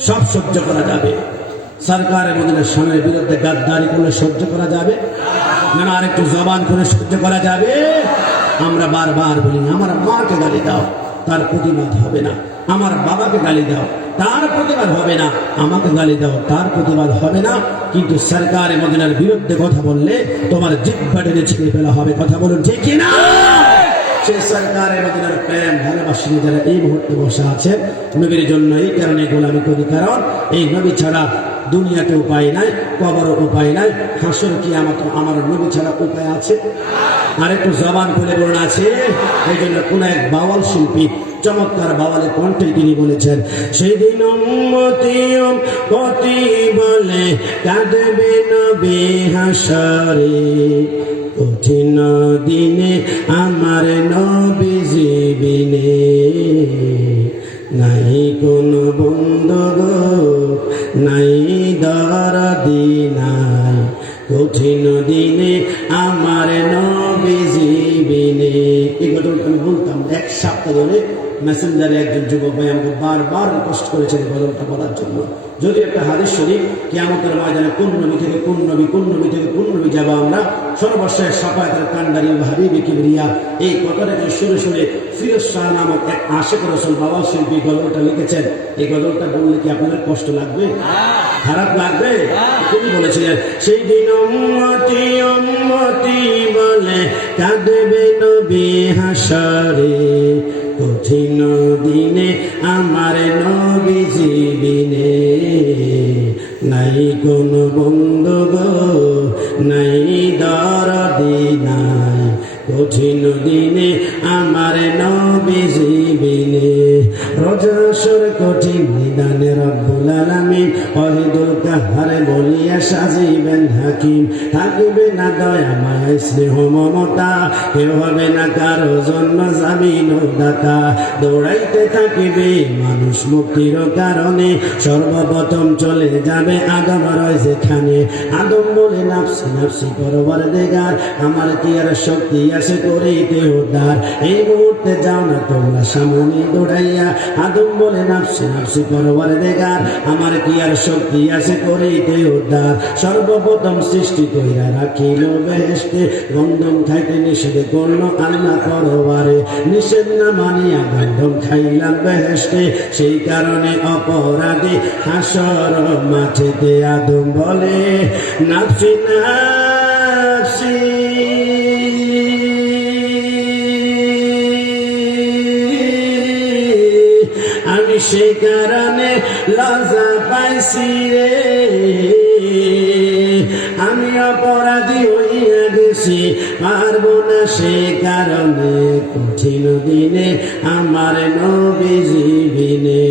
সব সহ্য করা যাবে, সরকারের মদিনার সামনের বিরুদ্ধে গাদ্দারি করলে সহ্য করা যাবে না? আরেকটু জবান করে সহ্য করা যাবে? আমরা বারবার বলি, আমার মাকে গালি দাও, তার প্রতিবাদ হবে না। আমার বাবাকে গালি দাও, তার প্রতিবাদ হবে না। আমাকে গালি দাও, তার প্রতিবাদ হবে না। কিন্তু সরকারে মদিনার বিরুদ্ধে কথা বললে তোমার জিহ্বা টেনে ছিঁড়ে ফেলা হবে। কথা বলুন ঠিক কি না? সেই সরকারে মদিনার প্রেম ভালোবাসি যারা এই মুহূর্তে বসে আছে নবীর জন্য, এই কারণে গোলামি করি, কারণ এই নবী ছাড়া দুনিয়াতে উপায় নাই, কবর উপায় নাই, হাসর কিয়ামত আমার নবী ছাড়া উপায় আছে? আর একটু জবান খুলে বলুন আছে? এই জন্য কোন এক বাওয়াল শিল্পী চমৎকার বাওয়ালের কণ্ঠে তিনি বলেছেন, সেদিন উম্মতি উম্মতি বলে কাঁদবে নবী হাসরে, কঠিন দিনে আমার নবীজি বিনে, নাই কোন বন্ধু নাই দরদি নাই, কঠিন দিনে আমার নবীজি বিনে। এই ঘটনাটা আমি বলতাম এক সপ্তাহ ধরে, মেসেঞ্জারে একজন যুবক ভাই আমাকে বারবার রিকোয়েস্ট করেছেন এই গজলটা বলার জন্য। যদি একটা হাদিস শরীফ কিয়ামতের ময়দানে কোন নবী থেকে কোন নবী, কোন নবী থেকে কোন নবী যাবো আমরা, সর্বশেষ সাফায়াতের কান্ডারি হাবিবি কিবরিয়া, এই কথাটাকে শুনে শুনে ফিরোজ শাহ নামক এক আশিক রাসূল বাবা শিল্পী গজলটা লিখেছেন। এই গজলটা বললে কি আপনাদের কষ্ট লাগবে? খারাপ লাগবে? তিনি বলেছিলেন, সেই দিন উম্মতি উম্মতি বলে কাঁদবে নবী হাসরে, কঠিন দিনে আমার নবীজি বিনে, নাই কোন বন্ধু গো নাই দরদি নাই, কঠিন দিনে আমার নবীজি বিনে। রজসর কঠিন নিদানে রব্বুল আলামিন ওয়াহিদুল কাহ্হার বলিয়া সাজিবেন হাকিম, থাকিবে না দয়া মায়া স্নেহ মমতা, কেউ হবে না কারো জন্য জামিন দাতা, দৌড়াইতে থাকিবে মানুষ মুক্তির কারণে, সর্বপ্রথম চলে যাবে আদম রয় যেখানে, আদম বলে নাফসি নাফসি পরওয়ারদিগার, আমার কি আর শক্তি আছে করিতে উদ্ধার, এই মুহূর্তে যাও না তোমরা সামনে দৌড়াইয়া, আদম বলে নাফসি নাফসি পরওয়ারদিগার, আমার কি আর শক্তি আছে করিতে উদ্ধার, সর্বপ্রথম সৃষ্টি কইরা রাখিল বেহেশতে, গন্ধম খাইতে নিষেধ করল আল্লাহ পরবারে, নিষেধ না মানিয়া গন্ধম খাইলাম বেহেশতে, সেই কারণে অপরাধী হাসর মাঠেতে আদম বলে নাফসি নাফসি পাইছি আমি সেই কারণে লজ্জা পাইছি রে আমি অপরাধী হইয়া গেছি পারবো না সে কারণে কঠিন দিনে আমার নবীজি বিনে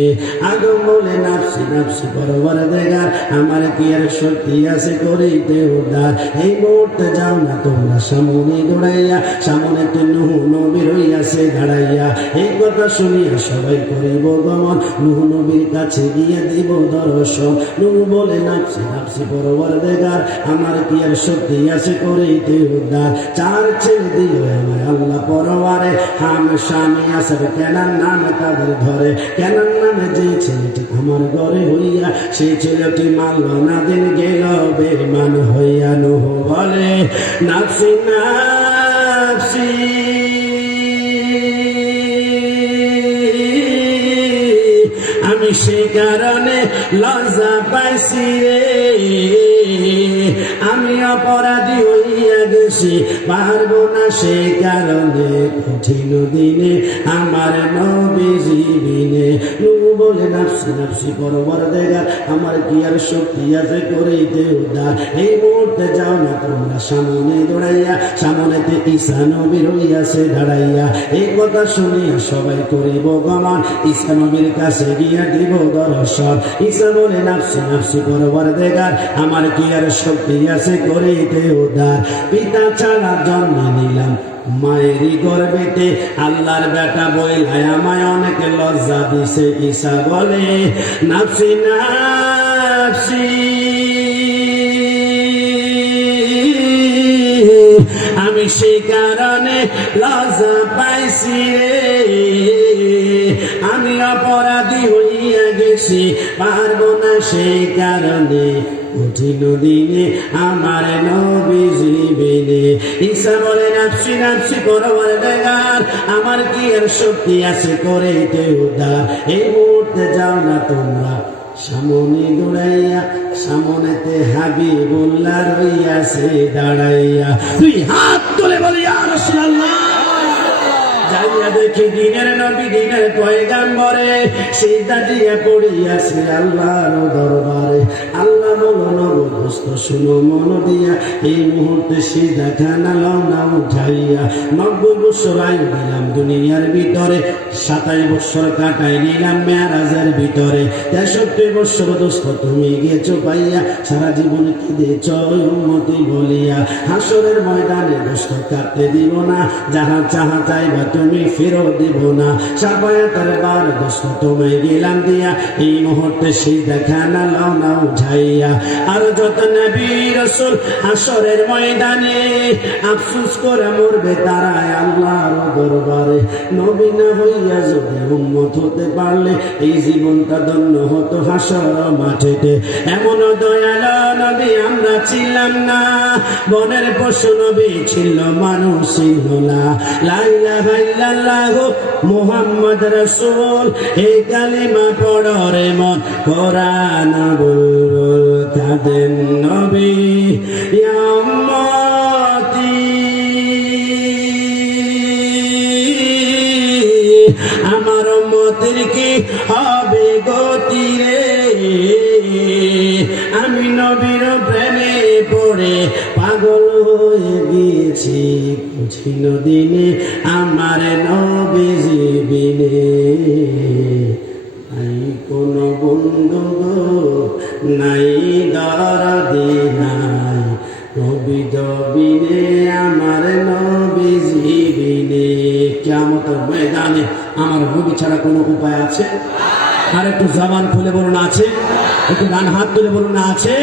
আদম বলে নাফসি নাফসি পরওয়ারদিগার আমার কি আর শক্তি আছে করিতে উদ্ধার এই মুহূর্তে যাও না তোমরা সামনে দৌড়াইয়া সামনে তো নূহ নবী রইয়াছে দাঁড়াইয়া এই কথা শুনিয়া সবাই করিব গমন নূহ নবীর কাছে গিয়ে দিব দর্শন নূহ বলে নাফসি নাফসি পরওয়ারদিগার আমার কি আর শক্তি আছে করিতে উদ্ধার চার ছেড়ে দিল আমার আল্লাহ পরওয়ারে হাম স্বামী আসর কেনার নামে তাদের ধরে কেনার নামে যে ছেলেটি আমার ঘরে হইয়া সেই ছেলেটি মানল না দিন গেল বেমান হইয়া নূহ বলে নাফসি নাফসি আমি সে কারণে লজ্জা পাইছি রে আমি অপরাধী হইয়া গেছি পারবো না সে কারণে কঠিন দিনে আমার নবীজি বিনে নূহ বলে নাফসি নাফসি পরওয়ারদিগার আমার কি আর শক্তি আছে করিতে উদ্ধার এই মুহূর্তে যাও না তোমরা সামনে দৌড়াইয়া সামনেতে ঈসা নবী রইয়াছে দাঁড়াইয়া এই কথা শুনিয়া সবাই করিব গমন ঈসা নবীর কাছে গিয়া দিব দর্শন ঈসা বলে নাফসি নাফসি পরওয়ারদিগার আমার কি আর শক্তি আছে করিতে উদ্ধার পিতা ছাড়া জন্ম নিলাম মায়েরই গর্বেতে আল্লাহর বেটা বইলায় আমায় অনেক লজ্জা দিছে ঈসা বলে নাফসি নাফসি আমি সেই কারণে লজ্জা পাইছি রে আমি অপরাধী হইয়া গেছি পারবো না সেই কারণে কঠিন দিনে আমার নবীজি বিনে ঈসা বলে নাফসি নাফসি পরওয়ারদিগার আমার কি আর শক্তি আছে করিতে উদ্ধার এই মুহূর্তে যাও না তোমরা সামনে দৌড়াইয়া সামনেতে হাবিবুল্লাহ রইয়াছে দাঁড়াইয়া তুই হাত তুলে বলি ইয়া রাসূলুল্লাহ যাইয়া দেখি দিনের নবী দিনের পয়গাম্বরে সিজদা দিয়া পড়িয়াছে আল্লাহর দরবারে আল্লাহ বলো নবদোস্ত শুনো মন দিয়া এই মুহূর্তে সিজদা খানা লওনা উঠাইয়া 90 বছর আয়ু দিলাম দুনিয়ার ভিতরে 27 বছর কাটাই নিলাম মেরাজের ভিতরে 63 বছর দোস্ত তুমি গেছো পাইয়া সারা জীবন কি দিয়েছ উম্মতি বলিয়া হাসরের ময়দানে দোস্ত কাটতে দিব না যাহা চাহা চাইবা তুমি ফেরত দিব না সাবায়াতের বার দোস্ত তুমি গেলাম দিয়া এই মুহূর্তে সিজদা খানা লওনা উঠাইয়া আর যত নবী রাসূল হাসরের ময়দানে আফসোস করে মরবে তারা আল্লাহর দরবারে নবী না হইয়া যদি উম্মত হতে পারলে এই জীবনটা ধন্য হতো হাসর মাঠেতে এমন দয়ালু নবী আমরা ছিলাম না বনের পশু নবী ছিল মানুষ ছিল না লা ইলাহা ইল্লাল্লাহ মুহাম্মদ রাসূল এই কালিমা পড়ো রে মন কোরআন বুলবুল কাঁদেন নবী ইয়া উম্মতি আমার উম্মতের কি হবে গতি রে আমি নবীর প্রেমে পড়ে পাগল হয়ে গিয়েছি কঠিন দিনে আমার নবীজি বিনে নাই কোনো বন্ধু গো নাই দরদি নাই নবী বিনে আমার নবীজি বিনে কিয়ামতের ময়দানে আমার নবী ছাড়া কোনো উপায় আছে আর একটু জবান খুলে বলুন আছে একটু ডান হাত তুলে বলুন আছে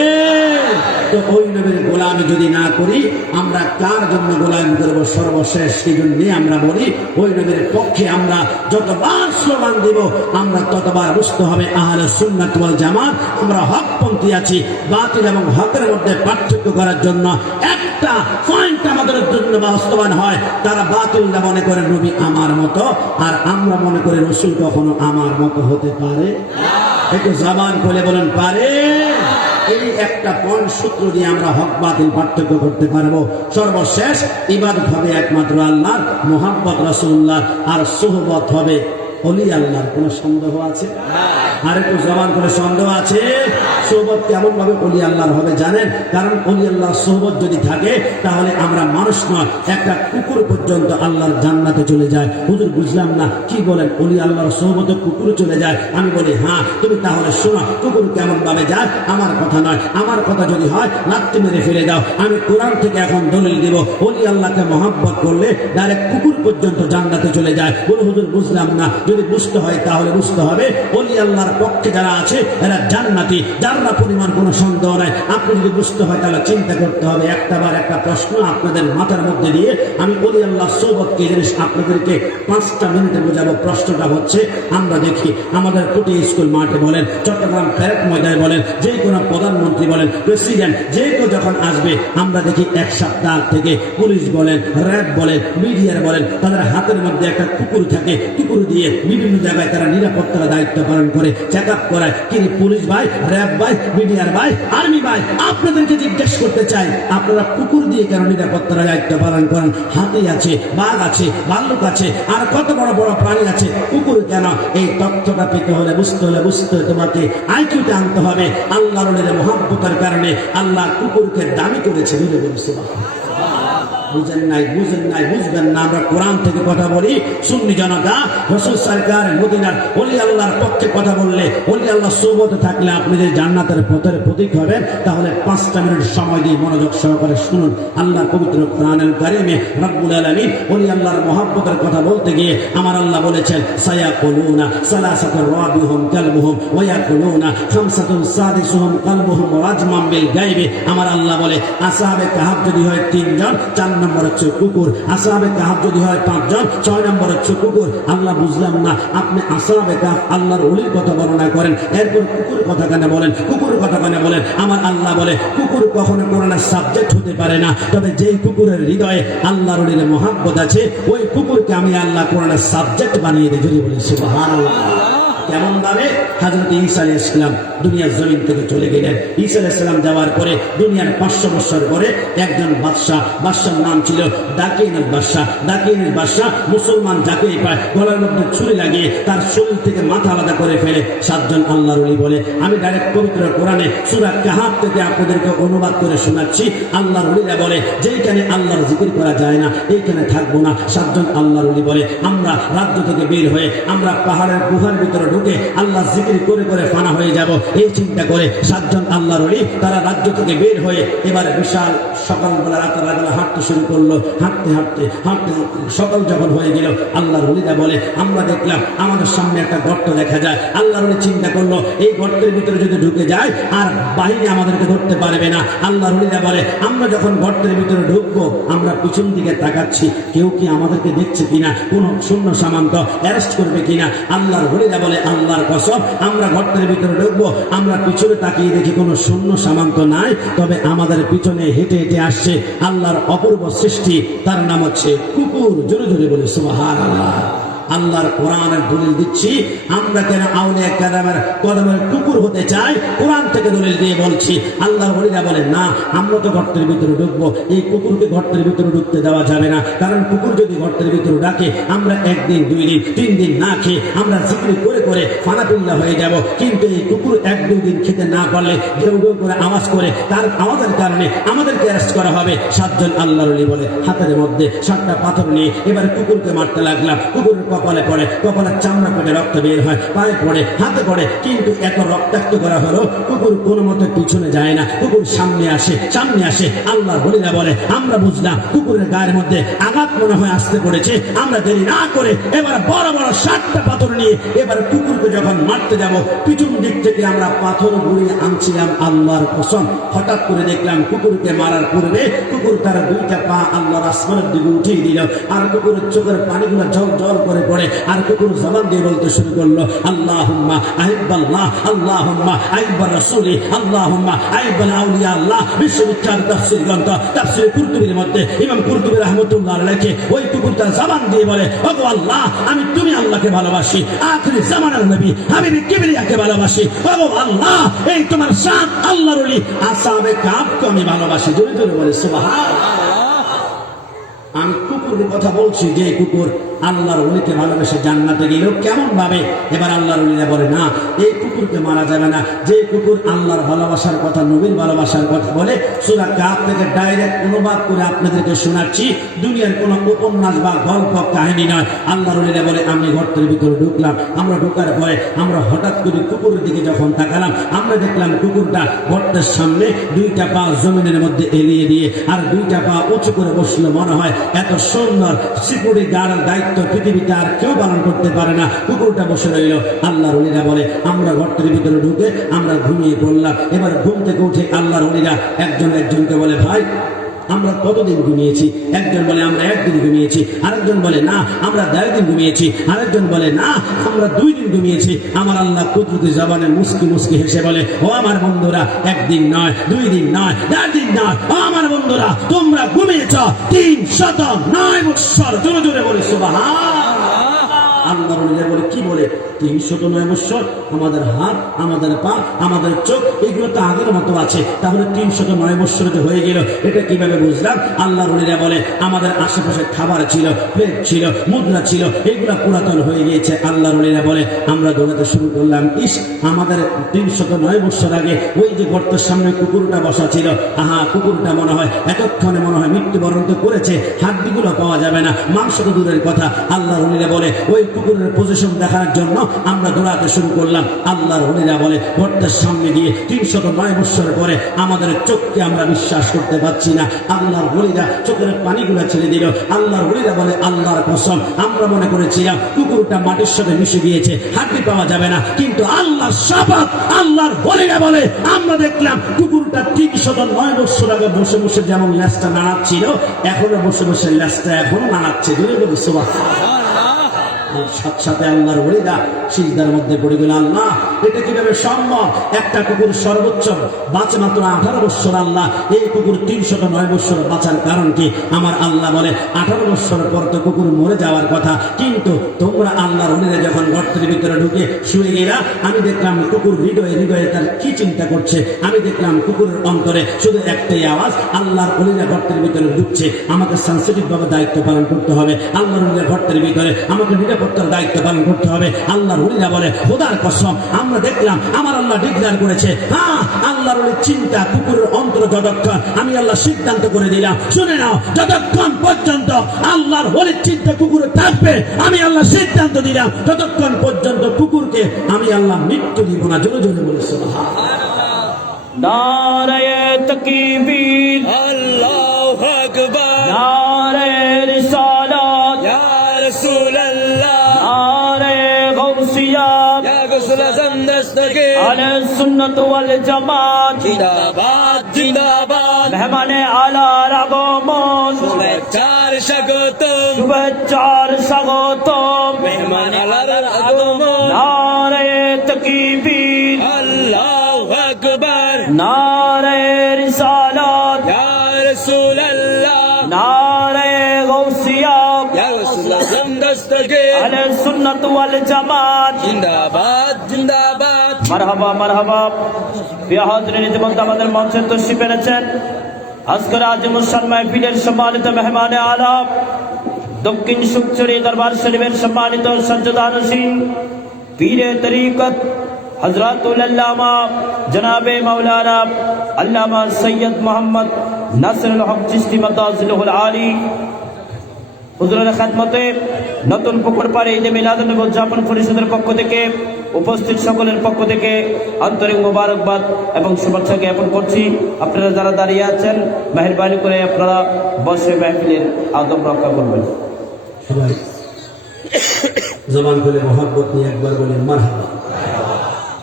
তো ওই নবীর গোলামি যদি না করি আমরা কার জন্য গোলামি করবো সর্বশেষ সেই জন্য আমরা বলি ওই নবীর পক্ষে আমরা যতবার স্লোগান দিব আমরা ততবার বুঝতে হবে আহলে সুন্নাত ওয়াল জামাত আমরা হকপন্থী আছি বাতিল এবং হকের মধ্যে পার্থক্য করার জন্য একটা পয়েন্ট আমাদের জন্য বাস্তবায়ন হয় তারা বাতিলরা মনে করে নবী আমার মতো আর আমরা মনে করি রাসূল কখনো আমার মতো হতে পারে একটু জবান খুলে বলেন পারে এই একটা পয়েন্ট সূত্র দিয়ে আমরা হক বাতিল পার্থক্য করতে পারবো। সর্বশেষ ইবাদত হবে একমাত্র আল্লাহর, মুহাব্বত রাসূলুল্লাহ, আর সুহবত হবে ওলি আল্লাহর। কোনো সন্দেহ আছে? আর একটু জবান করে সন্দেহ আছে? সোহবত কেমন ভাবে ওলি আল্লাহর হবে জানেন? কারণ ওলি আল্লাহর সোহবত যদি থাকে তাহলে আমরা মানুষ নয়, একটা কুকুর পর্যন্ত আল্লাহর জান্নাতে চলে যায়। হুজুর বুঝলাম না, কি বলেন? ওলি আল্লাহর সোহবতে কুকুর চলে যায়? আমি বলি হ্যাঁ, তুমি তাহলে শোনো কুকুর কেমন ভাবে যায়। আমার কথা নয়, আমার কথা যদি হয় লাত্তি মেরে ফেলে দাও। আমি কোরআন থেকে এখন দলিল দিব, ওলি আল্লাহকে মহব্বত করলে ডাইরেক্ট কুকুর পর্যন্ত জান্নাতে চলে যায়। বলে হুজুর বুঝলাম না, যদি বুঝতে হয় তাহলে বুঝতে হবে ওলি আল্লাহর পক্ষে যারা আছে এরা জান্নাতি, যারা পরিমাণ কোনো সন্দেহ নাই। আপনি যদি বুঝতে হয় তাহলে চিন্তা করতে হবে। একটা প্রশ্ন আপনাদের মাথার মধ্যে দিয়ে আমি ওলি আল্লাহ সোহবতকে জিনিস আপনাদেরকে 5টা মিনিটে বোঝাবো। প্রশ্নটা হচ্ছে, আমরা দেখি আমাদের কোটি স্কুল মাঠে বলেন, চট্টগ্রাম প্যারেড ময়দানে বলেন, যে কোনো প্রধানমন্ত্রী বলেন, প্রেসিডেন্ট যে কেউ যখন আসবে, আমরা দেখি এক সপ্তাহ থেকে পুলিশ বলেন, র্যাব বলেন, মিডিয়ার বলেন, তাদের হাতের মধ্যে একটা কুকুর থাকে। কুকুর দিয়ে বিভিন্ন জায়গায় তারা নিরাপত্তার দায়িত্ব পালন করে, চেক আপ করায়। কিন্তু পুলিশ ভাই, র্যাব ভাই, মিডিয়ার ভাই, আর্মি ভাই, আপনাদেরকে জিজ্ঞেস করতে চাই, আপনারা কুকুর দিয়ে কেন নিরাপত্তার দায়িত্ব পালন করেন? হাতি আছে, বাঘ আছে, ভাল্লুক আছে, আর কত বড় বড় প্রাণী আছে, কুকুর কেন? এই তথ্যটা পেতে হলে, বুঝতে হলে তোমাকে আইকিউটা আনতে হবে। আল্লাহর মহব্বতের কারণে আল্লাহ কুকুরকে দামি করেছে। বুঝে বলছি বুঝেন নাই, বুঝবেন না। আমরা কোরআন থেকে কথা বলি, সুন্নি জনতা রাসূল সরকার মদিনার ওলি আল্লাহর পক্ষে কথা বললে, ওলি আল্লাহ সোহবতে থাকলে আপনি যে জান্নাতের পথের প্রতীক হবেন। তাহলে 5টা মিনিট সময় দিয়ে মনোযোগ সহকারে শুনুন। আল্লাহর পবিত্র কোরআনুল কারীমে রব্বুল আলামিন ওলি আল্লাহর মহব্বতের কথা বলতে গিয়ে আমার আল্লাহ বলেছেন, সায়াকুলুনা সালাসাতুর রাবিহুম কালবুহুম ওয়া ইয়াকুলুনা খামসাতুন সাদিসুহুম কালবুহুম রাজমান বিল গায়বি। আমার আল্লাহ বলে, আসহাবে কাহাফ যদি হয় 3 জন, 4 নম্বর হচ্ছে কুকুর। আসহাবে কাহাফ যদি হয় 5 জন, 6 নম্বর হচ্ছে কুকুর। আল্লাহ বুঝলাম না, আপনি আসহাবে কাহাফ আল্লাহর ওলির কথা বর্ণনা করেন, এরপর কুকুর কথা কেন বলেন? কুকুর কথা কেন বলেন? আমার আল্লাহ বলে, কুকুর কখনো কোরআনের সাবজেক্ট হতে পারে না, তবে যেই কুকুরের হৃদয়ে আল্লাহর ওলির মহব্বত আছে, ওই কুকুরকে আমি আল্লাহ কোরআনের সাবজেক্ট বানিয়ে দিই। যদি বলি সুবহানাল্লাহ। কেমন ভাবে? হযরত ঈসা আলাইহিস সালাম দুনিয়ার জমিন থেকে চলে গেলেন। ঈসা আলাইহিস সালাম যাওয়ার পরে দুনিয়ার 500 বছর পরে একজন বাদশার নাম ছিল দাকিয়ানুল বাদশা। মুসলমান যাকে পায় গলার মধ্যে ছুরি লাগিয়ে তার শরীর থেকে মাথা আলাদা করে ফেলে। 7 জন আল্লাহর ওলি বলে, আমি ডাইরেক্ট পবিত্র কোরআনে সূরা কাহাফ থেকে আপনাদেরকে অনুবাদ করে শোনাচ্ছি। আল্লাহর ওলিরা বলে, যেখানে আল্লাহর জিকির করা যায় না এইখানে থাকবো না। 7 জন আল্লাহর ওলি বলে, আমরা রাজ্য থেকে বের হয়ে আমরা পাহাড়ের গুহার ভিতরে ঢুকে আল্লাহ জিকির করে করে ফানা হয়ে যাব। এই চিন্তা করে 7 জন আল্লাহর ওলি তারা রাজ্য থেকে বের হয়ে এবার বিশাল সকালবেলা রাতের বেলা হাঁটতে শুরু করলো। হাঁটতে সকাল যখন হয়ে গেল, আল্লাহর ওলিরা বলে, আমরা দেখলাম আমাদের সামনে একটা গর্ত দেখা যায়। আল্লাহর ওলি চিন্তা করলো, এই গর্তের ভিতরে যদি ঢুকে যায় আর বাহিনী আমাদেরকে ধরতে পারবে না। আল্লাহর ওলিরা বলে, আমরা যখন গর্তের ভিতরে ঢুকবো আমরা পিছন দিকে তাকাচ্ছি, কেউ কি আমাদেরকে দেখছে কিনা, কোন শূন্য সামান্ত অ্যারেস্ট করবে কিনা। আল্লাহর ওলিরা বলে, আল্লাহর কসম, আমরা গর্তের ভিতরে ঢুকবো, আমরা পিছনে তাকিয়ে দেখি কোনো শূন্য সামান্ত নাই, তবে আমাদের পিছনে হেঁটে হেঁটে আসছে আল্লাহর অপূর্ব সৃষ্টি, তার নাম হচ্ছে কুকুর। জোরে জোরে বলে সুবহানাল্লাহ। আল্লাহর কোরআনের দলিল দিচ্ছি, আমরা কেন আউলিয়া কেরামের কদমের কুকুর হতে চাই? কোরআন থেকে দলিল দিয়ে বলছি। আল্লাহর ওলিরা বলে, না, আমরা তো গর্তের ভিতরে ঢুকবো, এই কুকুরকে গর্তের ভিতরে ঢুকতে দেওয়া যাবে না। কারণ কুকুর যদি গর্তের ভিতরে ডাকে, আমরা 1 দিন 2 দিন 3 দিন না খেয়ে আমরা জিকির করে করে ফানাপিল্লা হয়ে যাব। কিন্তু এই কুকুর 1-2 দিন খেতে না পারলে ঘেউ ঘেউ করে আওয়াজ করে, তার আওয়াজের কারণে আমাদেরকে অ্যারেস্ট করা হবে। 7 জন আল্লাহর ওলি বলে, হাতের মধ্যে 7টা পাথর নিয়ে এবার কুকুরকে মারতে লাগলাম। কুকুরের কপালে পড়ে, কপালের চামড়া কেটে রক্ত বের হয়, পায়ে পড়ে, হাতে পড়ে, কিন্তু এত রক্তাক্ত করা হলো কুকুর কোনো মতে পিছনে যায় না, কুকুর সামনে আসে। আল্লাহর ওলিরা বলে, আমরা বুঝলাম কুকুরের গায়ের মধ্যে আঘাত মনে হয় আসতে পড়েছে। আমরা দেরি না করে এবার বড় বড় 7টা পাথর নিয়ে এবার কুকুরকে যখন মারতে যাব, পিছন দিক থেকে আমরা পাথর ঘুরিয়ে আনছিলাম। আল্লাহর কসম, হঠাৎ করে দেখলাম কুকুরকে মারার পূর্বে কুকুর তার 2টা পা আল্লাহর আসমানের দিকে উঠিয়ে দিল, আর কুকুরের চোখের পানিগুলো জল জল করে পড়ে আর কুকুর জবান দিয়ে বলতে শুরু করলো, আল্লাহুম্মা আহিব্বাল্লাহ, আল্লাহুম্মা আহিব্বার রাসূলি, আল্লাহুম্মা আহিব্বাল আউলিয়া আল্লাহ। বিশ্ববিখ্যাত তাফসীর গ্রন্থ তাফসীর কুরতুবীর মধ্যে ইমাম কুরতুবী রাহমাতুল্লাহ আলাইহি ওই কুকুরটা জবান দিয়ে বলে, ওগো আল্লাহ, আমি তুমি আল্লাহকে ভালোবাসি, আখিরি জামানার নবী হাবিবে কিবরিয়াকে ভালোবাসি। ওগো আল্লাহ, এই তোমার শান আল্লাহর ওলি আসহাবে কাফকে আমি ভালোবাসি। জোরে জোরে বলে সুবহানাল্লাহ। আমি কুকুরের কথা বলছি, যে কুকুর আল্লাহর ওলিকে ভালোবেসে জান্নাতে গেল কেমন ভাবে। এবার আল্লাহর ওলিরা বলে, না, এই কুকুরকে মারা যাবে না। যে কুকুর আল্লাহর ভালোবাসার কথা, নবীর ভালোবাসার কথা বলে, সূরা কাফ থেকে ডাইরেক্ট অনুবাদ করে আপনাদেরকে শোনাচ্ছি, দুনিয়ার কোনো উপন্যাস বা গল্প কাহিনী নয়। আল্লাহর ওলিরা বলে, আমি গর্তের ভিতরে ঢুকলাম, আমরা ঢোকার পরে আমরা হঠাৎ করে কুকুরের দিকে যখন তাকালাম, আমরা দেখলাম কুকুরটা গর্তের সামনে দুইটা পা জমিনের মধ্যে এলিয়ে দিয়ে আর দুইটা পা উঁচু করে বসলো। মনে হয় এত সুন্দর সিকিউরিটি গার্ডের দায়িত্ব পৃথিবীতে আর কেউ পালন করতে পারে না। কুকুরটা বসে রইল। আল্লাহর ওলিরা বলে, আমরা গর্তের ভিতরে ঢুকে আমরা ঘুমিয়ে পড়লাম। এবার ঘুম থেকে উঠে আল্লাহর ওলিরা একজন একজনকে বলে, ভাই আমরা কতদিন ঘুমিয়েছি? একজন বলে আমরা একদিন ঘুমিয়েছি, আরেকজন বলে না আমরা 1.5 দিন ঘুমিয়েছি, আরেকজন বলে না আমরা 2 দিন ঘুমিয়েছি। আমার আল্লাহ কুদরতি জবানে মুস্কি মুস্কি হেসে বলে, ও আমার বন্ধুরা, 1 দিন নয়, 2 দিন নয়, 1.5 দিন নয়, ও আমার বন্ধুরা, তোমরা ঘুমিয়েছ 309 বৎসর। জোরে জোরে বলে সুবহানাল্লাহ। আল্লাহর ওলিরা বলে, কি বলে 309 বৎসর? আমাদের হাত, আমাদের পা, আমাদের চোখ এগুলো তো আগের মতো আছে, তাহলে 309 বৎসর যে হয়ে গেল এটা কিভাবে বুঝলাম? আল্লাহর ওলিরা বলে, আমাদের আশেপাশে খাবার ছিল, প্লেট ছিল, মুদ্রা ছিল, এগুলো পুরাতন হয়ে গিয়েছে। আল্লাহর ওলিরা বলে, আমরা দৌড়াতে শুরু করলাম, ইস, আমাদের 309 বৎসর আগে ওই যে গর্তের সামনে কুকুরটা বসা ছিল, আহা, কুকুরটা মনে হয় এতক্ষণে মনে হয় মৃত্যুবরণ তো করেছে, হাড্ডিগুলো পাওয়া যাবে না, মাংস তো দূরের কথা। আল্লাহর ওলিরা বলে, ওই কুকুরের পজিশন দেখার জন্য আমরা দৌড়াতে শুরু করলাম। আল্লাহর ওলিরা বলে, গর্তের সামনে গিয়ে 309 বৎসর পরে আমাদের চোখকে আমরা বিশ্বাস করতে পারছি না। আল্লাহর ওলিরা চোখের পানিগুলো ছেড়ে দিল। আল্লাহর ওলিরা বলে, আল্লাহর কসম, আমরা মনে করেছিলাম কুকুরটা মাটির সাথে মিশে গিয়েছে, হাড্ডি পাওয়া যাবে না, কিন্তু আল্লাহর শপথ, আল্লাহর ওলিরা বলে, আমরা দেখলাম কুকুরটা 309 বৎসর আগে বসে বসে যেমন লেজটা নাড়াচ্ছিল, এখনো বসে বসে লেজটা এখনো নাড়াচ্ছে। জোরে বলে সুবহানাল্লাহ। সাথে আল্লাহর ওলিরা সিজদার মধ্যে পড়ে গেল, আল্লাহ, এটা কিভাবে সম্ভব? একটা কুকুর সর্বোচ্চ বাঁচে মাত্র 18 বৎসর। আল্লাহ, এই কুকুর 309 বৎসর বাঁচার কারণ কি? আমার আল্লাহ বলে, 18 বৎসর পর তো কুকুর মরে যাওয়ার কথা, কিন্তু তোমরা আল্লাহর ওলিরা যখন গর্তের ভিতরে ঢুকে শুয়ে গেলা, আমি দেখলাম কুকুর হৃদয়ে হৃদয়ে তার কি চিন্তা করছে। আমি দেখলাম কুকুরের অন্তরে শুধু একটাই আওয়াজ, আল্লাহর ওলিরা গর্তের ভিতরে ঢুকছে, আমাকে সেনসিটিভ ভাবে দায়িত্ব পালন করতে হবে। আল্লাহর ওলিরা গর্তের ভিতরে আমাকে নিরাপত্তার দায়িত্ব পালন করতে হবে। আল্লাহর ওলিরা বলে, খোদার কসম, আমরা দেখলাম আমার আল্লাহ ডিক্লেয়ার করেছে, হ্যাঁ, আল্লাহর ওলির চিন্তা কুকুরের অন্তর যতক্ষণ, আমি আল্লাহ সিদ্ধান্ত করে দিলাম, শুনে নাও, যতক্ষণ পর্যন্ত আল্লাহর ওলির চিন্তা কুকুরে থাকবে, আমি আল্লাহ সিদ্ধান্ত দিলাম, ততক্ষণ পর্যন্ত কুকুরকে আমি আল্লাহ মৃত্যু দিব না। জোরে জোরে বলে সুবহানাল্লাহ। নারায়ে তাকবীর, আল্লাহু আকবার, নারায়ে রিসালাত, ইয়া রাসূলুল্লাহ, নারায়ে গাউসিয়া, ইয়া গাউসুল আযম দস্তগীর, আহলে সুন্নাত ওয়াল জামাত জিন্দাবাদ জিন্দাবাদ। মেহমানে আলার আগমন, শুভেচ্ছার স্বাগতম, শুভেচ্ছার স্বাগতম, মেহমানে আলার আগমন। নারায়ে তাকবীর, আল্লাহু আকবার, নারায়ে রিসালাত, ইয়া রাসূলুল্লাহ, নারায়ে গাউসিয়া, ইয়া গাউসুল আযম দস্তগীর, আহলে সুন্নাত ওয়াল জামাত জিন্দাবাদ জিন্দাবাদ। মারহাবা মারহাবা। প্রিয় হাজরিন, ইতিমধ্যে আমাদের মঞ্চে তশরিফ এনেছেন আজকের আজিমুস-শান মাহফিলের সম্মানিত মেহমানে আলাপ, দক্ষিণ সুকচুরি দরবার শরীফের সম্মানিত সজ্জাদানশীন পীরে তরিকত হযরতুল আল্লামা জনাবে মাওলানা আল্লামা সৈয়দ মোহাম্মদ নাসিরুল হক চিশতি মাদাজিলুল আলী হুজুরের খেদমতে নতুন পুকুর পাড়ে ঈদে মিলাদুন্নবী উদযাপন পরিষদের পক্ষ থেকে উপস্থিত সকলের পক্ষ থেকে আন্তরিক মোবারকবাদ এবং শুভেচ্ছা জ্ঞাপন করছি। আপনারা যারা দাঁড়িয়ে আছেন, মেহেরবানি করে আপনারা বসে মাহফিলের আদব রক্ষা করবেন। সবাই জবান খুলে মহব্বত নিয়ে একবার বলেন মারহাবা।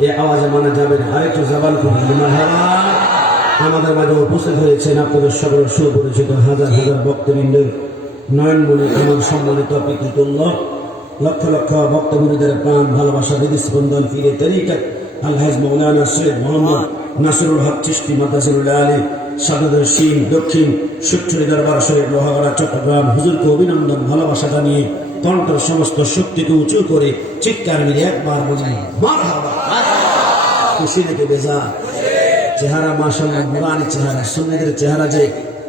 এই আওয়াজে মানা যাবে না, আরেকটু জবান খুলে মারহাবা। আমাদের মাঝে উপস্থিত হয়েছেন আপনাদের সকলের সুপরিচিত হাজার হাজার বক্তবৃন্দ, নয়নমণি, আমার সম্মানিত পিতৃতুল্য লক্ষ লক্ষ ভক্তগুরুদের প্রাণ ভালোবাসা হৃদস্পন্দন ফিরে তরিকত আলহাজ মৌলানা সৈয়দ মোহাম্মদ নাসিরুল হক চিশতি মাদ্রাসুল্লাহ আলী সাদর শিন দক্ষিণ সুট্টুরি দরবার শরীফ লোহাগড়া চট্টগ্রাম হুজুরকে অভিনন্দন ভালোবাসা জানিয়ে কণ্ঠের সমস্ত শক্তিকে উঁচু করে চিৎকার মিলে একবার বোঝাই মারহাবা। খুশি নাকি বেজা? চেহারা মাশাআল্লাহ নুরানি চেহারা, সুন্নিদের চেহারা যে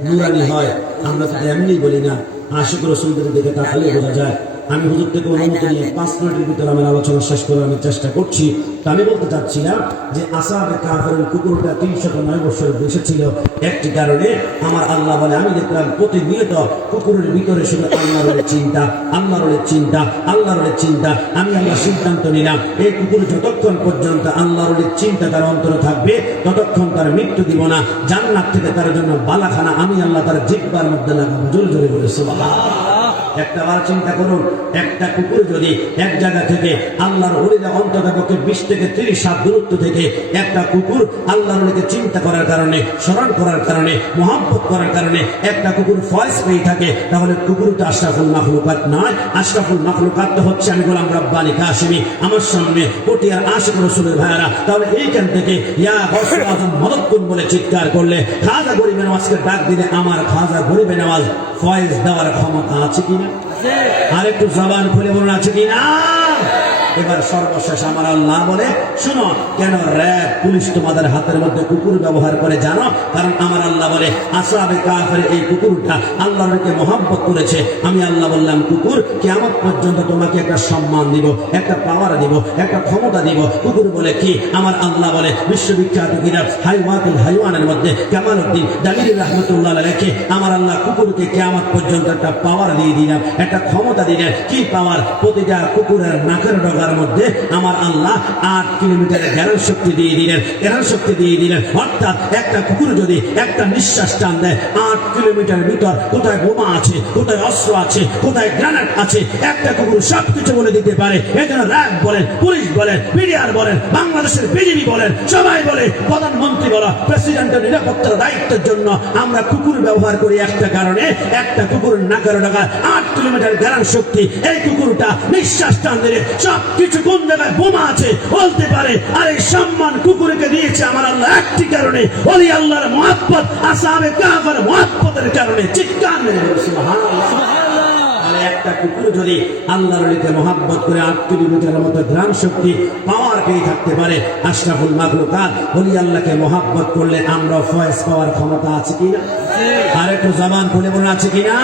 নুরানি হয় আমরা তো এমনি বলি না, আশিক রাসূলদের দিকে তাকালে বোঝা যায়। আমি হুজুর থেকে অনুমতি নিয়ে 5 মিনিটের ভিতরে আমার আলোচনা শেষ করার আমি চেষ্টা করছি। তা আমি বলতে চাচ্ছিলাম যে আসহাবে কাহফের কুকুরটা 309 বছর বেঁচে ছিল একটি কারণে। আমার আল্লাহ বলে আমি দেখলাম প্রতিনিয়ত কুকুরের ভিতরে শুধু আল্লাহর চিন্তা, আল্লাহর চিন্তা, আল্লাহর চিন্তা। আমি আল্লাহ সিদ্ধান্ত নিলাম এই কুকুর যতক্ষণ পর্যন্ত আল্লাহর চিন্তা তার অন্তরে থাকবে ততক্ষণ তার মৃত্যু দিব না। জান্নাত থেকে তার জন্য বালাখানা আমি আল্লাহ তার জিহ্বার মধ্যে লাগাবো। জোরে জোরে বলে সুবহানাল্লাহ। একটা বার চিন্তা করুন, একটা কুকুর যদি এক জায়গা থেকে আল্লাহর ওলিরা অন্ততপক্ষে 20 থেকে 30 হাত দূরত্ব থেকে একটা কুকুর আল্লাহর ওলিকে চিন্তা করার কারণে, স্মরণ করার কারণে, মহব্বত করার কারণে একটা কুকুর ফয়েজ পেয়ে থাকে, তাহলে কুকুরটা আশরাফুল মাখলুকাত নয়। আশরাফুল মাখলুকাত তো হচ্ছে আমি গোলাম রাব্বানি কাশিমি, আমার সামনে পটিয়ার আশিক রাসূলের ভাইরা। তাহলে এইখান থেকে ইয়া গৌসুল আজম মদদ কুন বলে চিৎকার করলে খাজা গরিবে নওয়াজকে ডাক দিলে আমার খাজা গরিবে নওয়াজ ফয়েজ দেওয়ার ক্ষমতা আছে কিনা? আর একটু জবান খুলে বলুন আছে কিনা? এবার সর্বশেষ আমার আল্লাহ বলে শুনো, কেন র‍্যাব পুলিশ তোমাদের হাতের মধ্যে কুকুর ব্যবহার করে জানো? কারণ আমার আল্লাহ বলে আসহাবে কাহফের এই কুকুরটা আল্লাহকে মহব্বত করেছে। আমি আল্লাহ বললাম কুকুর কিয়ামত পর্যন্ত তোমাকে একটা সম্মান দিব, একটা পাওয়ার দিব, একটা ক্ষমতা দিব। কুকুর বলে কি? আমার আল্লাহ বলে বিশ্ববিখ্যাত কিতাব হাইওয়াতুল হাইওয়ানের মধ্যে কামালউদ্দিন দালিল রাহমাতুল্লাহ আলাইহি আমার আল্লাহ কুকুরকে কিয়ামত পর্যন্ত একটা পাওয়ার দিয়ে দিলাম, একটা ক্ষমতা দিলেন। কি পাওয়ার? প্রতিটা কুকুরের নাকের ডগা মধ্যে আমার আল্লাহ 8 কিলোমিটারের জ্ঞান শক্তি দিয়ে দিলেন, জ্ঞান শক্তি দিয়ে দিলেন। অর্থাৎ একটা কুকুর যদি একটা নিঃশ্বাস টান দেয় 8 কিলোমিটার ভিতর কোথায় বোমা আছে, কোথায় অস্ত্র আছে, কোথায় গ্রানেড আছে, একটা কুকুর সবকিছু বলে দিতে পারে। এজন্য র‍্যাব বলেন, পুলিশ বলেন, মিডিয়ার বলেন, বাংলাদেশের বিজেপি বলেন, সবাই বলে প্রধানমন্ত্রী বলা, প্রেসিডেন্টের নিরাপত্তার দায়িত্বের জন্য আমরা কুকুর ব্যবহার করি একটা কারণে। একটা কুকুর নাকের ডগায় 8 কিলোমিটার জ্ঞান শক্তি। এই কুকুরটা নিঃশ্বাস টান দিলে সব কিছু কোন জায়গায় বোমা আছে বলতে পারে। আর এই সম্মান কুকুরকে দিয়েছে আমার আল্লাহ একটি কারণে, ওলি আল্লাহর মহব্বত, আসহাবে কাহফের মহব্বতের কারণে। চিৎকার মেরে সুবহানাল্লাহ, সুবহানাল্লাহ। একটা কুকুর যদি আল্লাহর ওলিকে মহব্বত করে 8 কিলোমিটারের মতো গ্রাম শক্তি পাওয়ার পেয়ে থাকতে পারে, আশরাফুল মাখলুকাত ওলি আল্লাহকে মহব্বত করলে আমরা ফয়েজ পাওয়ার ক্ষমতা আছে কিনা? আর একটু জবান খুলে বলুন আছে কিনা?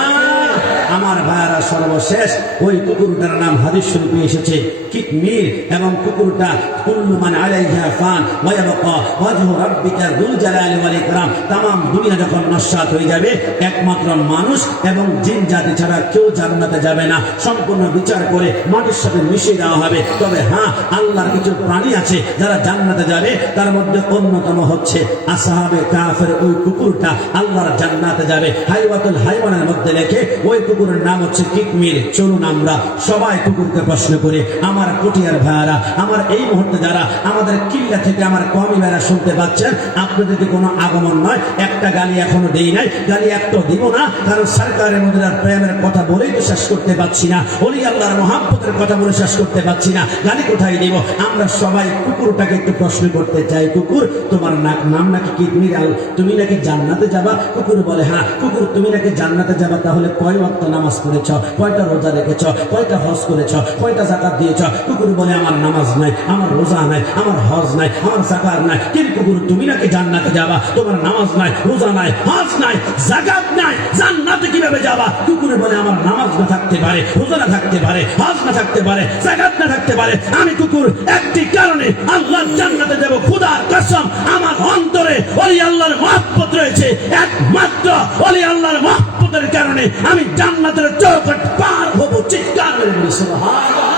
আমার ভাইরা সর্বশেষ ওই কুকুরটার নাম হাদিস শরীফে এসেছে কিতমির, এবং কুকুরটা কুল্লু মান আলাইহা ফান ওয়া ইয়াবকা ওয়াজহু রাব্বিকা যুল জালালি ওয়াল ইকরাম। तमाम দুনিয়া যখন নস্যাৎ হয়ে যাবে একমাত্র মানুষ এবং জিন জাতি ছাড়া কেউ জান্নাতে যাবে না, সম্পূর্ণ বিচার করে মাটির সাথে মিশিয়ে দেওয়া হবে। তবে হ্যাঁ, আল্লাহর কিছু প্রাণী আছে যারা জান্নাতে যাবে, তার মধ্যে অন্যতম হচ্ছে আসহাবে কাহফের ওই কুকুরটা আল্লাহর জান্নাতে যাবে। হাইওয়াতুল হাইওয়ানের মধ্যে লেখে ওই কুকুরের নাম হচ্ছে কিতমির। চলুন আমরা সবাই কুকুরকে প্রশ্ন করি। আমার কুটিয়ার ভাইয়ারা, আমার এই মুহূর্তে যারা আমাদের কিল্লা থেকে আমার কমি ভাইরা শুনতে পাচ্ছেন, আপনাদেরকে কোনো আগমন নয়, একটা গালি এখনো দেই নাই, গালি একটা দিব না। কারণ সরকারের মধ্যে প্রেমের কথা বলেই তো শেষ করতে পারছি না, ওলি আল্লাহর মহব্বতের কথা বলে শেষ করতে পারছি না, গালি কোথায় দিব? আমরা সবাই কুকুরটাকে একটু প্রশ্ন করতে চাই, কুকুর তোমার নাম নাকি কিতমির, তুমি নাকি জান্নাতে যাবা? কুকুর বলে হ্যাঁ। কুকুর তুমি নাকি জান্নাতে যাবা, তাহলে কয় ওয়াক্ত নামাজ পড়েছ, কয়টা রোজা রেখেছ, কয়টা হজ করেছ, কয়টা যাকাত দিয়েছ? কুকুর বলে আমার নামাজ নাই, আমার রোজা নাই, আমার হজ নাই, আমার যাকাত নাই। কিন্তু কুকুর তুমি নাকি জান্নাতে যাবা, তোমার নামাজ নাই, রোজা নাই, হজ নাই, যাকাত নাই, জান্নাতে কিভাবে যাবা? কুকুর বলে আমার নামাজ না থাকতে পারে, রোজা না থাকতে পারে, হজ না থাকতে পারে, যাকাত না থাকতে পারে, আমি কুকুর একটি কারণে আল্লাহর জান্নাতে দেব। খোদার কসম, আমার অন্তরে ওলি আল্লাহর মহব্বত রয়েছে, একমাত্র ওলি আল্লাহর মহব্বতের কারণে আমি জান্নাতের চৌখট পার হব। চিৎকার করে বলি সুবহানাল্লাহ।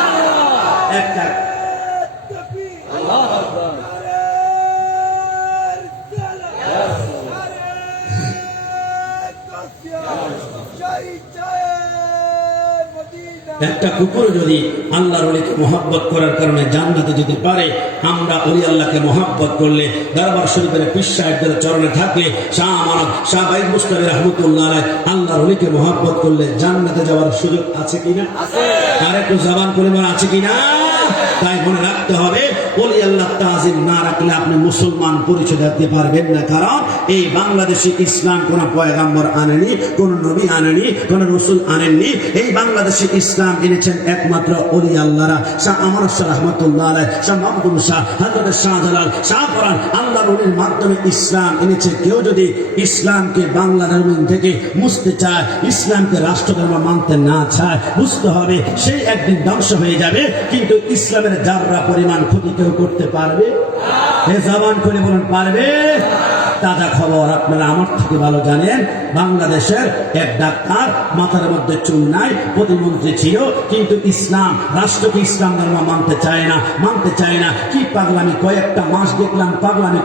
একটা আল্লাহু আকবার। একটা কুকুর যদি আল্লাহর ওলিকে মহব্বত করার কারণে জান্নাতে যেতে পারে, আমরা ওলি আল্লাহকে মহব্বত করলে, দরবার শরীফের পীর সাহেবদের চরণে থাকলে, শাহ আমানত শাহ বাইদ মুস্তাফি রহমতুল্লাহ আলাইহি আল্লাহর ওলিকে মহব্বত করলে জান্নাতে যাওয়ার সুযোগ আছে কিনা? আর একটু জবান পরিমাণ আছে কিনা? তাই মনে রাখতে হবে, ওলি আল্লাহ তাজিম না রাখলে আপনি মুসলমান পরিচয় দিতে পারবেন না। কারণ এই বাংলাদেশে ইসলাম কোন পয়গাম্বর আনেনি, কোন নবী আনেনি, কোন রসুল আনেননি। এই বাংলাদেশে ইসলাম এনেছেন একমাত্র ওলি আল্লাহরা। শাহ আমানত শাহ রহমতুল্লাহ আলাইহি, শাহ মাহমুদ শাহ, হযরত শাহজালাল, শাহ কোরআন, আল্লাহর ওলির মাধ্যমে ইসলাম এনেছে। কেউ যদি ইসলামকে বাংলা জমিন থেকে মুছতে চায়, ইসলামকে রাষ্ট্রধর্ম মানতে না চায়, বুঝতে হবে সেই একদিন ধ্বংস হয়ে যাবে। কিন্তু ইসলামের যাররা পরিমাণ ক্ষতি কেউ করতে পারবে? এ জবান করে বলুন, পারবে? তাজা খবর আপনারা আমার থেকে ভালো জানেন, বাংলাদেশের এক ডাক্তার, মাথার মধ্যে চুল নাই, প্রতিমন্ত্রী ছিল, কিন্তু ইসলাম রাষ্ট্রকে ইসলাম ধর্ম মানতে চায় না। কি পাগলামি! কয়েকটা মাস দেখলাম পাগলামি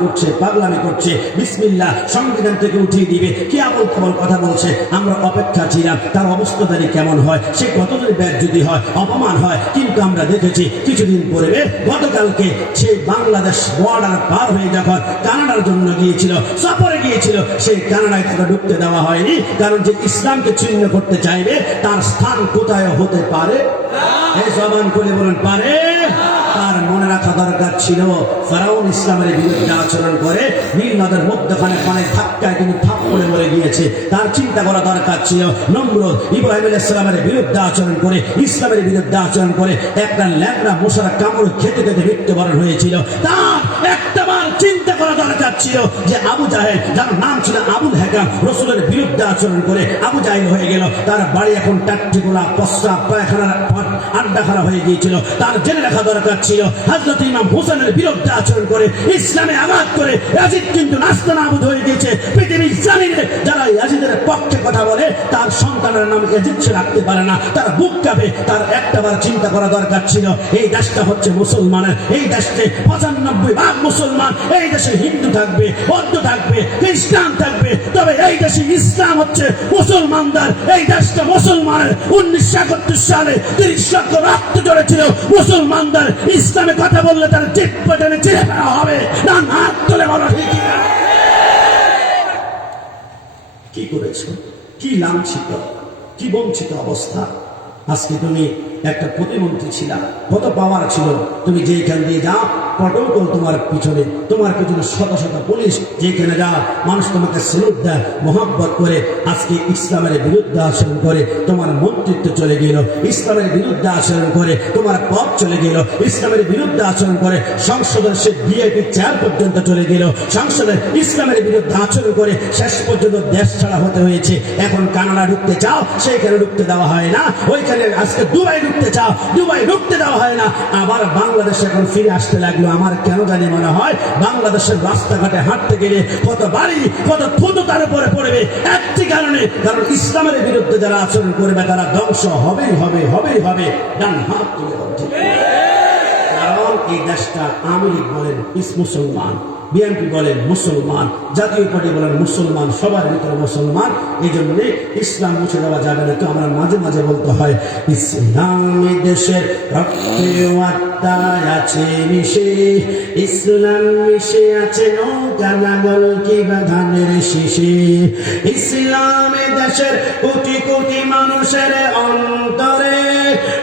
করছে। বিসমিল্লাহ, সংবিধান থেকে উঠিয়ে দিবে, কি আবল খবর কথা বলছে। আমরা অপেক্ষা ছিলাম তার অবস্থাদারি কেমন হয়, সে কতদিন যদি হয়, অপমান হয়। কিন্তু আমরা দেখেছি কিছুদিন পরে, গতকালকে সে বাংলাদেশ বর্ডার পার হয়ে যখন কানাডার জন্য গিয়েছিল, সফরে গিয়েছিল, সেই কানাডায় তাকে ঢুকতে দেওয়া হয়নি। কারণ যে ইসলামকে ছিন্ন করতে চাইবে তার স্থান কোথায় হতে পারে? এই জবান করে বলুন, পারে? তার মনে রাখা দরকার ছিল, ফেরাউন ইসলামের বিরুদ্ধে আচরণ করে নীল নদের মধ্যখানে পানে ধাক্কায় কিন্তু থাপ্পড়ে মরে গিয়েছে। তার চিন্তা করা দরকার ছিল, নমরুদ ইব্রাহিম আলাইহিস সালামের বিরুদ্ধে আচরণ করে, ইসলামের বিরুদ্ধে আচরণ করে একটা ল্যাংড়া মশার কামড় খেতে মৃত্যুবরণ হয়েছিল। তার একটা বার চিন্তা করা দরকার ছিল যে আবু জাহেল, যার নাম ছিল আবুল হাকাম, রাসূলের বিরুদ্ধে আচরণ করে আবু জাহেল হয়ে গেল। তার বাড়ি এখন টাট্টিগোলা, প্রস্রাব, পায়খানার আড্ডাখানা হয়ে গিয়েছিল। তার জেনে রাখা দরকার ছিল, হযরত ইমাম হোসেনের বিরুদ্ধে আচরণ করে, ইসলামে আঘাত করে ইয়াজিদ কিন্তু নাস্তানাবুদ হয়ে গিয়েছে। পৃথিবীর জমিনে যারা ইয়াজিদের পক্ষে কথা বলে তার সন্তানের নাম ইয়াজিদ সে রাখতে পারে না, তার বুক কাঁপে। তার একটাবার চিন্তা করা দরকার ছিল, এই দেশটা হচ্ছে মুসলমানের, এই দেশে 95% মুসলমান, এই দেশে হিন্দু থাকবে, বৌদ্ধ থাকবে, খ্রিস্টান থাকবে, তবে এই দেশে ইসলাম হচ্ছে মুসলমানদের। এই দেশটা মুসলমানের। 1971 সালে 30 লক্ষ রক্ত ঝরেছিল মুসলমানদের। ইসলামে কথা বললে তার জিভ পেটে চিড়ে ফেলা হবে না। হাত তুলে বলো ঠিক না? কি করেছো? কি লাঞ্ছিত, কি বঞ্চিত অবস্থা! আজকে তুমি একটা প্রতিমন্ত্রী ছিলা, কত পাওয়ার ছিল, তুমি যেখান দিয়ে যাও প্রটোকল তোমার পিছনে শত শত পুলিশ, যেখানে যাও মানুষ তোমাকে সেলুট দেয়, মহব্বত করে। আজকে ইসলামের বিরুদ্ধে আচরণ করে তোমার মন্ত্রিত্ব চলে গেল, ইসলামের বিরুদ্ধে আচরণ করে তোমার পদ চলে গেল, ইসলামের বিরুদ্ধে আচরণ করে সংসদের সে বিএপি চেয়ার পর্যন্ত চলে গেল, সংসদে ইসলামের বিরুদ্ধে আচরণ করে শেষ পর্যন্ত দেশ ছাড়া হতে হয়েছে। এখন কানাডা ঢুকতে চাও, সেইখানে ঢুকতে দেওয়া হয় না। ওইখানে আজকে দুবাই ঢুকতে চাও, দুবাই ঢুকতে দেওয়া হয় না। আবার বাংলাদেশে এখন ফিরে আসতে লাগলো। আমার কেন জানি মনে হয় বাংলাদেশের রাস্তাঘাটে হাঁটতে গেলে কত বাড়ি, কত থুতু তার উপরে পড়বে একটি কারণে, কারণ ইসলামের বিরুদ্ধে যারা আচরণ করবে তারা ধ্বংস হবেই হবে। ডান হাত তুলে বলছে, কারণ এই দেশটা আওয়ামী লীগ বলেন মুসলমান, বিএনপি বলেন মুসলমান, জাতীয় পার্টি বলেন মুসলমান, সবার ভিতরে মুসলমান। এই জন্য ইসলাম মুছে দেওয়া যাবে না। তো আমরা মাঝে মাঝে বলতে হয়, ইসলামী দেশের রক্তে আত্মায় আছে মিশে, ইসলাম মিশে আছে নৌকা নাগল কিংবা ধানের শীষে। ইসলামী দেশের কোটি কোটি মানুষের অন্তরে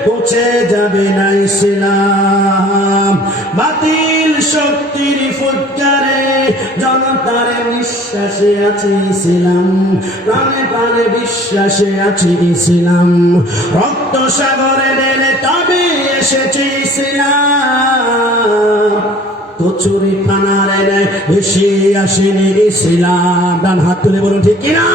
পৌঁছে যাবে না ইসলাম। বাতিল শক্তির ফুৎকারে জনতার নিঃশ্বাসে আছে ইসলাম, প্রাণে প্রাণে বিশ্বাসে আছে ইসলাম। রক্ত সাগরে ঢেলে তবে এসেছে ইসলাম, কচুরি ফানারে এসে আসেনি ইসলাম। ডান হাত তুলে বলুন ঠিক কিনা?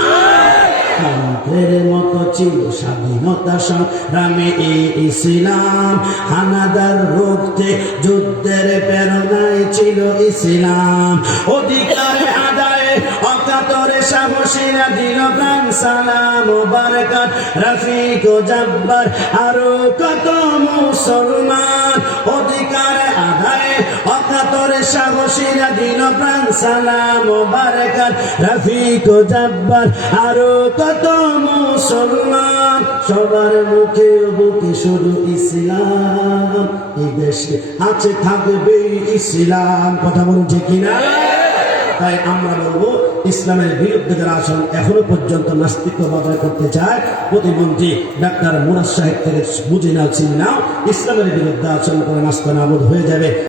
কান্তের মতো ছিল স্বাধীনতা সংগ্রামে এই ইসলাম, হানাদার রুখতে যুদ্ধের প্রেরণায় ছিল ইসলাম। অধিকার আদায়ে অকাতরে সাহসীরা দিল প্রাণ সালাম ও বারকাত, রফিক ও জব্বার আরো কত মুসলমান। অধিকার আদায়ে অকাতরে সাহসীরা দিয়া দিল প্রাণ সালাম ও বারাকাত রফিক ও জব্বার আরো কত মুসলমান সবার মুখে বুকে শুধু ইসলাম এই দেশে আছে থাকবে ইসলাম কথা বলুন ঠিক কিনা তাই আমরা বলবো ইসলামের বিরুদ্ধে যারা আছেন এখনো পর্যন্ত নাস্তিক্য বদল করতে চায় প্রতিমন্ত্রী ডাক্তার মুরাদ সাহেব থেকে বুঝে নাও চিনি নাও ইসলামের বিরুদ্ধে আচরণ করে নাস্তানাবুদ হয়ে যাবে।